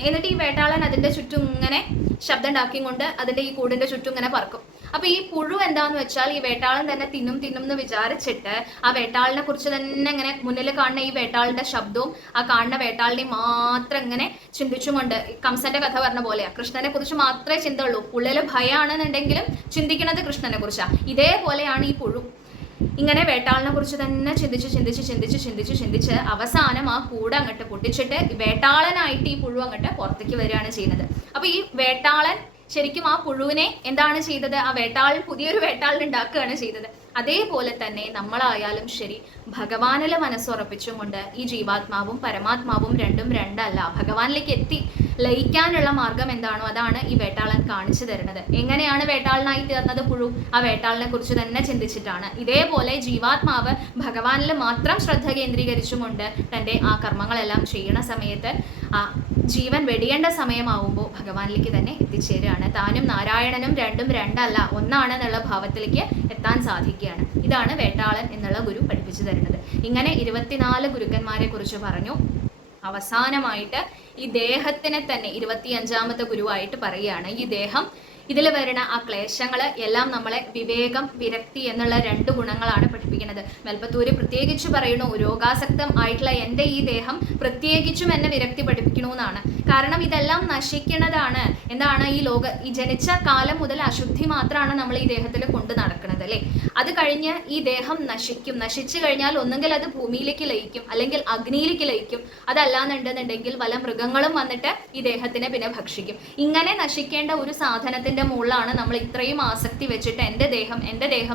എന്നിട്ട് ഈ വേട്ടാളൻ അതിൻ്റെ ചുറ്റും ഇങ്ങനെ ശബ്ദം ഉണ്ടാക്കിക്കൊണ്ട് അതിൻ്റെ ഈ കൂടിൻ്റെ ചുറ്റും ഇങ്ങനെ പറക്കും. അപ്പൊ ഈ പുഴു എന്താന്ന് വെച്ചാൽ ഈ വേട്ടാളൻ തന്നെ തിന്നും എന്ന് വിചാരിച്ചിട്ട് ആ വേട്ടാളിനെ കുറിച്ച് തന്നെ ഇങ്ങനെ മുന്നിൽ കാണുന്ന ഈ വേട്ടാളിന്റെ ശബ്ദവും ആ കാണുന്ന വേട്ടാളിനെ മാത്രം ഇങ്ങനെ ചിന്തിച്ചുകൊണ്ട്, കംസന്റെ കഥ പറഞ്ഞ പോലെയാ, കൃഷ്ണനെ കുറിച്ച് മാത്രമേ ചിന്തയുള്ളൂ. ഉള്ളില് ഭയമാണെന്നുണ്ടെങ്കിലും ചിന്തിക്കുന്നത് കൃഷ്ണനെ കുറിച്ചാ. ഇതേപോലെയാണ് ഈ പുഴു. ഇങ്ങനെ വേട്ടാളിനെ കുറിച്ച് തന്നെ ചിന്തിച്ച് അവസാനം ആ കൂട് അങ്ങോട്ട് പൊട്ടിച്ചിട്ട് വേട്ടാളനായിട്ട് ഈ പുഴു അങ്ങോട്ട് പുറത്തേക്ക് വരികയാണ് ചെയ്യുന്നത്. അപ്പൊ ഈ വേട്ടാളൻ ശരിക്കും ആ പുഴുവിനെ എന്താണ് ചെയ്തത്? ആ വേട്ടാളൻ പുതിയൊരു വേട്ടാളൻ ഉണ്ടാക്കുകയാണ് ചെയ്തത്. അതേപോലെ തന്നെ നമ്മളായാലും ശരി, ഭഗവാനിലെ മനസ്സുറപ്പിച്ചുകൊണ്ട് ഈ ജീവാത്മാവും പരമാത്മാവും രണ്ടും രണ്ടല്ല, ഭഗവാനിലേക്ക് എത്തി ലയിക്കാനുള്ള മാർഗം എന്താണോ അതാണ് ഈ വേട്ടാളൻ കാണിച്ചു തരുന്നത്. എങ്ങനെയാണ് വേട്ടാളനായി തീർന്നത് പുഴു? ആ വേട്ടാളിനെ കുറിച്ച് തന്നെ ചിന്തിച്ചിട്ടാണ്. ഇതേപോലെ ജീവാത്മാവ് ഭഗവാനിൽ മാത്രം ശ്രദ്ധ കേന്ദ്രീകരിച്ചുകൊണ്ട് തൻ്റെ ആ കർമ്മങ്ങളെല്ലാം ചെയ്യണ സമയത്ത് ആ ജീവൻ വെടിയേണ്ട സമയമാവുമ്പോൾ ഭഗവാനിലേക്ക് തന്നെ എത്തിച്ചേരുകയാണ്. താനും നാരായണനും രണ്ടും രണ്ടല്ല, ഒന്നാണെന്നുള്ള ഭാവത്തിലേക്ക് എത്താൻ സാധിക്കുകയാണ്. ഇതാണ് വേട്ടാളൻ എന്നുള്ള ഗുരു പഠിപ്പിച്ചു തരുന്നത്. ഇങ്ങനെ 24 ഗുരുക്കന്മാരെ കുറിച്ച് പറഞ്ഞു. അവസാനമായിട്ട് ഈ ദേഹത്തിനെ തന്നെ 25ാമത്തെ ഗുരുവായിട്ട് പറയുകയാണ്. ഈ ദേഹം, ഇതിൽ വരുന്ന ആ ക്ലേശങ്ങൾ എല്ലാം നമ്മളെ വിവേകം, വിരക്തി എന്നുള്ള 2 ഗുണങ്ങളാണ് പഠിപ്പിക്കുന്നത്. മേൽപ്പത്തൂര് പ്രത്യേകിച്ച് പറയുന്നു, രോഗാസക്തം ആയിട്ടുള്ള എൻ്റെ ഈ ദേഹം പ്രത്യേകിച്ചും എന്നെ വിരക്തി പഠിപ്പിക്കണമെന്നാണ്. കാരണം ഇതെല്ലാം നശിക്കുന്നതാണ്. എന്താണ്? ഈ ജനിച്ച കാലം മുതൽ അശുദ്ധി മാത്രമാണ് നമ്മൾ ഈ ദേഹത്തിൽ കൊണ്ട് നടക്കുന്നത് അല്ലേ. അത് കഴിഞ്ഞ് ഈ ദേഹം നശിക്കും. നശിച്ചു കഴിഞ്ഞാൽ ഒന്നുകിൽ അത് ഭൂമിയിലേക്ക് ലയിക്കും, അല്ലെങ്കിൽ അഗ്നിയിലേക്ക് ലയിക്കും. അതല്ലാന്നുണ്ടെന്നുണ്ടെങ്കിൽ വല്ല മൃഗങ്ങളും വന്നിട്ട് ഈ ദേഹത്തിനെ പിന്നെ ഭക്ഷിക്കും. ഇങ്ങനെ നശിക്കേണ്ട ഒരു സാധനത്തിന്റെ മുകളിലാണ് നമ്മൾ ഇത്രയും ആസക്തി വെച്ചിട്ട് എൻ്റെ ദേഹം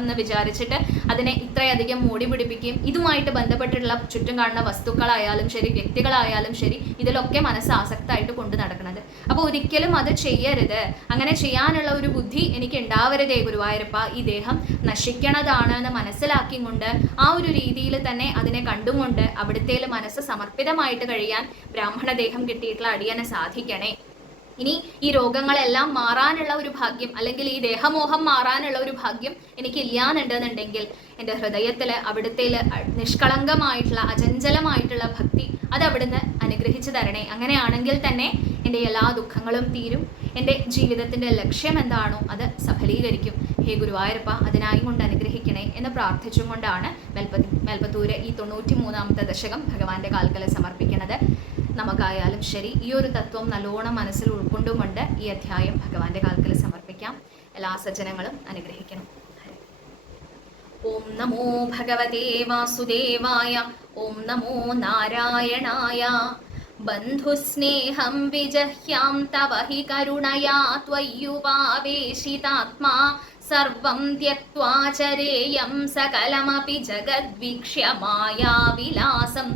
എന്ന് വിചാരിച്ചിട്ട് അതിനെ ഇത്രയധികം മൂടി പിടിപ്പിക്കുകയും ഇതുമായിട്ട് ബന്ധപ്പെട്ടിട്ടുള്ള ചുറ്റും കാണുന്ന വസ്തുക്കളായാലും ശരി, വ്യക്തികളായാലും ശരി, ഇതിലൊക്കെ മനസ്സ് ആസക്തമായിട്ട് കൊണ്ടു നടക്കുന്നത്. അപ്പോൾ ഒരിക്കലും അത് ചെയ്യരുത്. അങ്ങനെ ചെയ്യാനുള്ള ഒരു ബുദ്ധി എനിക്ക് ഉണ്ടാവരുതേ ഗുരുവായൂരപ്പ. ഈ ദേഹം നശിക്കണതാണ് എന്ന് മനസ്സിലാക്കിക്കൊണ്ട് ആ ഒരു രീതിയിൽ തന്നെ അതിനെ കണ്ടുകൊണ്ട് അവിടുത്തെ മനസ്സ് സമർപ്പിതമായിട്ട് കഴിയാൻ ബ്രാഹ്മണ ദേഹം കിട്ടിയിട്ടുള്ള അടിയനെ സാധിക്കണേ. ഇനി ഈ രോഗങ്ങളെല്ലാം മാറാനുള്ള ഒരു ഭാഗ്യം, അല്ലെങ്കിൽ ഈ ദേഹമോഹം മാറാനുള്ള ഒരു ഭാഗ്യം എനിക്ക് ഇല്ലാന്നുണ്ടെന്നുണ്ടെങ്കിൽ എൻ്റെ ഹൃദയത്തിൽ അവിടുത്തെ നിഷ്കളങ്കമായിട്ടുള്ള അചഞ്ചലമായിട്ടുള്ള ഭക്തി അത് അവിടുന്ന് അനുഗ്രഹിച്ചു തരണേ. അങ്ങനെയാണെങ്കിൽ തന്നെ എൻ്റെ എല്ലാ ദുഃഖങ്ങളും തീരും, എൻ്റെ ജീവിതത്തിൻ്റെ ലക്ഷ്യം എന്താണോ അത് സഫലീകരിക്കും. ഹേ ഗുരുവായൂരപ്പ, അതിനായി കൊണ്ട് അനുഗ്രഹിക്കണേ എന്ന് പ്രാർത്ഥിച്ചും കൊണ്ടാണ് മേൽപ്പത്തൂര് ഈ 93ാമത്തെ ദശകം ഭഗവാന്റെ കാൽക്കൽ സമർപ്പിക്കുന്നത്. നമുക്കായാലും ശരി ഈ ഒരു തത്വം നല്ലോണം മനസ്സിൽ ഉൾക്കൊണ്ടുകൊണ്ട് ഈ അധ്യായം ഭഗവാന്റെ കാൽക്കൽ സമർപ്പിക്കാം. എല്ലാ സജ്ജനങ്ങളും അനുഗ്രഹിക്കണം. ഓം നമോ ഭഗവതേ വാസുദേവായ. ഓം നമോ നാരായണായ. ബന്ധുസ്നേഹം വിജഹ്യാം തവ ഹി കരുണയാ ത്വയ്യുപാവേശിതാത്മാ സർവം ത്യക്ത്വാ ചരേയം സകലമപി ജഗദ്വീക്ഷ്യ മായാവിലാസം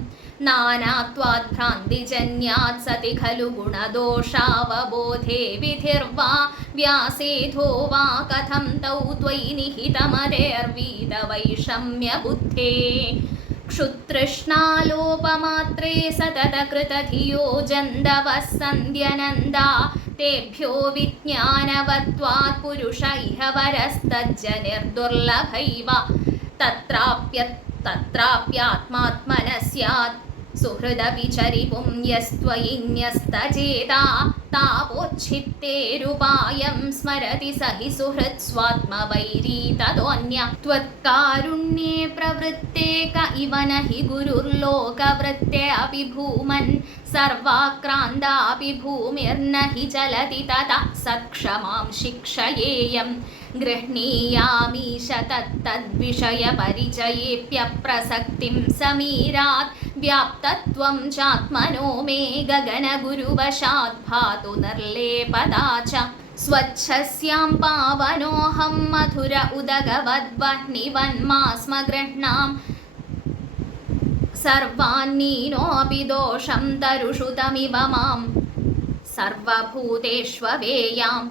നാനാത്വാത് ഭ്രാന്തിജന്യാത് സതി ഖലു ഗുണദോഷാവബോധേ വിധിർവാ വ്യാസേധോ വാ കഥം തൗ ത്വയി നിഹിതമതേർവീതവൈഷമ്യബുദ്ധേ क्षुतृष्णालोपमात्रे सततकृतधियो जन्दवः सन्ध्यनन्दा तेभ्यो विज्ञानवत्वात् पुरुष इह वरस्तज्जनिर्दुर्लभैव तत्राप्यात्मात्मनः स्यात् सुहृदपि चरिपुं यस्त्वयि न्यस्तचेता तापोच्छित्तेरुपायं स्मरति स हि सुहृत् स्वात्मवैरी तदोऽन्य त्वत्कारुण्ये प्रवृत्ते क इव न हि गुरुर्लोकवृत्ते अपि भूमन् सर्वाक्रान्तापि भूमिर्न हि चलति ततः सत्क्षमां शिक्षयेयं गृह्णीयामीश तत्तद्विषयपरिचयेऽप्यप्रसक्तिं समीरात् व्याप्तत्वं चात्मनो मे गगनगुरुवशात् भातु निर्लेपदा च स्वच्छस्यां पावनोऽहं मधुर उदगवद्वह्निवन्मास्म गृह्णां सर्वान्नीनोऽपि दोषं तरुषु तमिव मां सर्वभूतेष्वेयां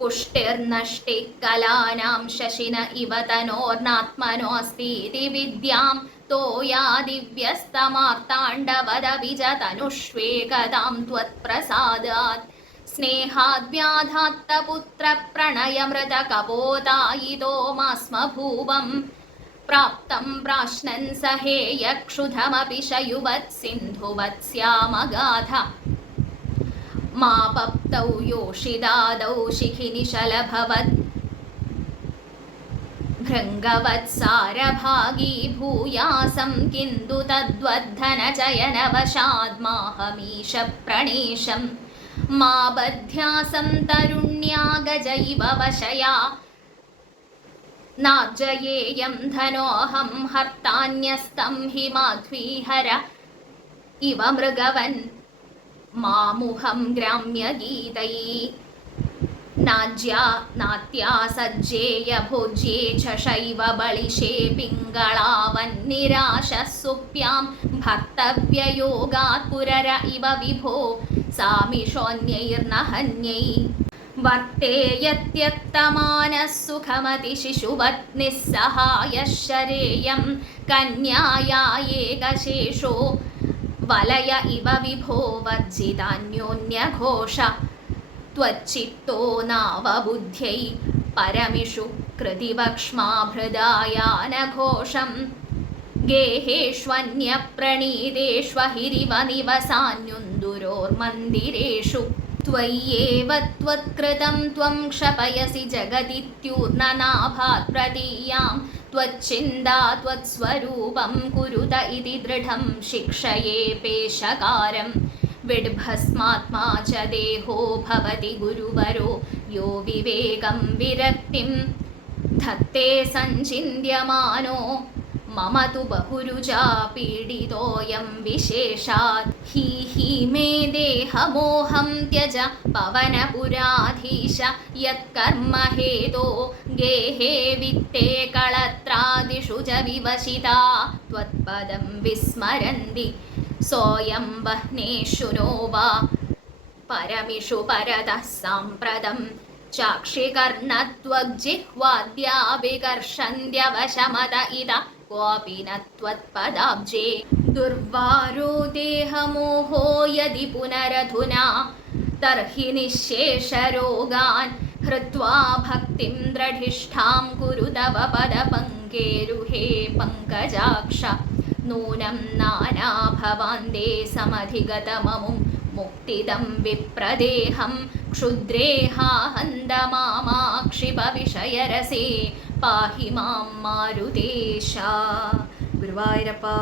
पुष्टिर्नष्टिः कलानां शशिन इव तनोर्नात्मनोऽस्तीति विद्यां तोया दिव्यस्तमार्ताण्डवदपि च तनुष्वेकदां त्वत्प्रसादात् स्नेहाद्व्याधात्तपुत्रप्रणयमृतकपोतायितो मास्म भुवं प्राप्तं प्राश्नन् सहेयक्षुधमपि शयुवत् सिन्धुवत्स्यामगाधा मापप्तौ योषिदादौ शिखिनिशलभवत् भृङ्गवत्सारभागी भूयासं किन्तु तद्वद्धनचयनवशाद्माहमीश प्रणेशं मा बध्यासं तरुण्या गज इव वशया नार्जयेयं धनोऽहं हर्तान्यस्तं हि माध्वीहर इव मृगवन् मामुहं ग्राम्यगीतैः नात्या सज्जेय भोज्ये च शैव बलिशे पिङ्गळावन्निराशः सुप्यां भर्तव्ययोगात् पुरर इव विभो सामिषोऽन्यैर्न हन्यै वर्तेयत्यक्तमानः सुखमतिशिशुवत् निस्सहायः शरेयं कन्याया एकशेषो वलय इव विभो वर्जितान्योन्यघोष त्वच्चित्तो नावबुद्ध्यै परमिषु कृतिवक्ष्माभृदायानघोषं गेहेष्वन्यप्रणीतेष्वहिरिव निवसान्युन्दुरोर्मन्दिरेषु त्वय्येव त्वत्कृतं त्वं क्षपयसि जगदित्यूर्णनाभात् प्रतीयां त्वच्चिन्ता त्वत्स्वरूपं कुरुत इति दृढं शिक्षये पेशकारं विड्भस्मात्मा च देहो भवति गुरुवरो यो विवेकं विरक्तिं धत्ते सञ्चिन्त्यमानो मम तु बहुरुजा पीडितोऽयं विशेषात् हि मे देहमोहं त्यज पवनपुराधीश यत्कर्म हेतो गेहे वित्ते कळत्रादिषु च विवशिता त्वत्पदं विस्मरन्ति सोऽयं वह्नेषु नो वा परमिषु परतः साम्प्रतं चाक्षिकर्णत्वग्जिह्वाद्याभिकर्षन्त्यवशमत इदः कोऽपि न त्वत्पदाब्जे दुर्वारो देहमोहो यदि पुनरधुना तर्हि निःशेषरोगान् हृत्वा भक्तिं दृढिष्ठां कुरु तव पदपङ्केरुहे पङ्कजाक्ष नूनं नानाभवान्ते समधिगतममुं मुक्तिदं विप्रदेहं क्षुद्रेहाहन्दमामाक्षिपविषयरसे पाहि मां मारुतेश गुरुवायूरप्पा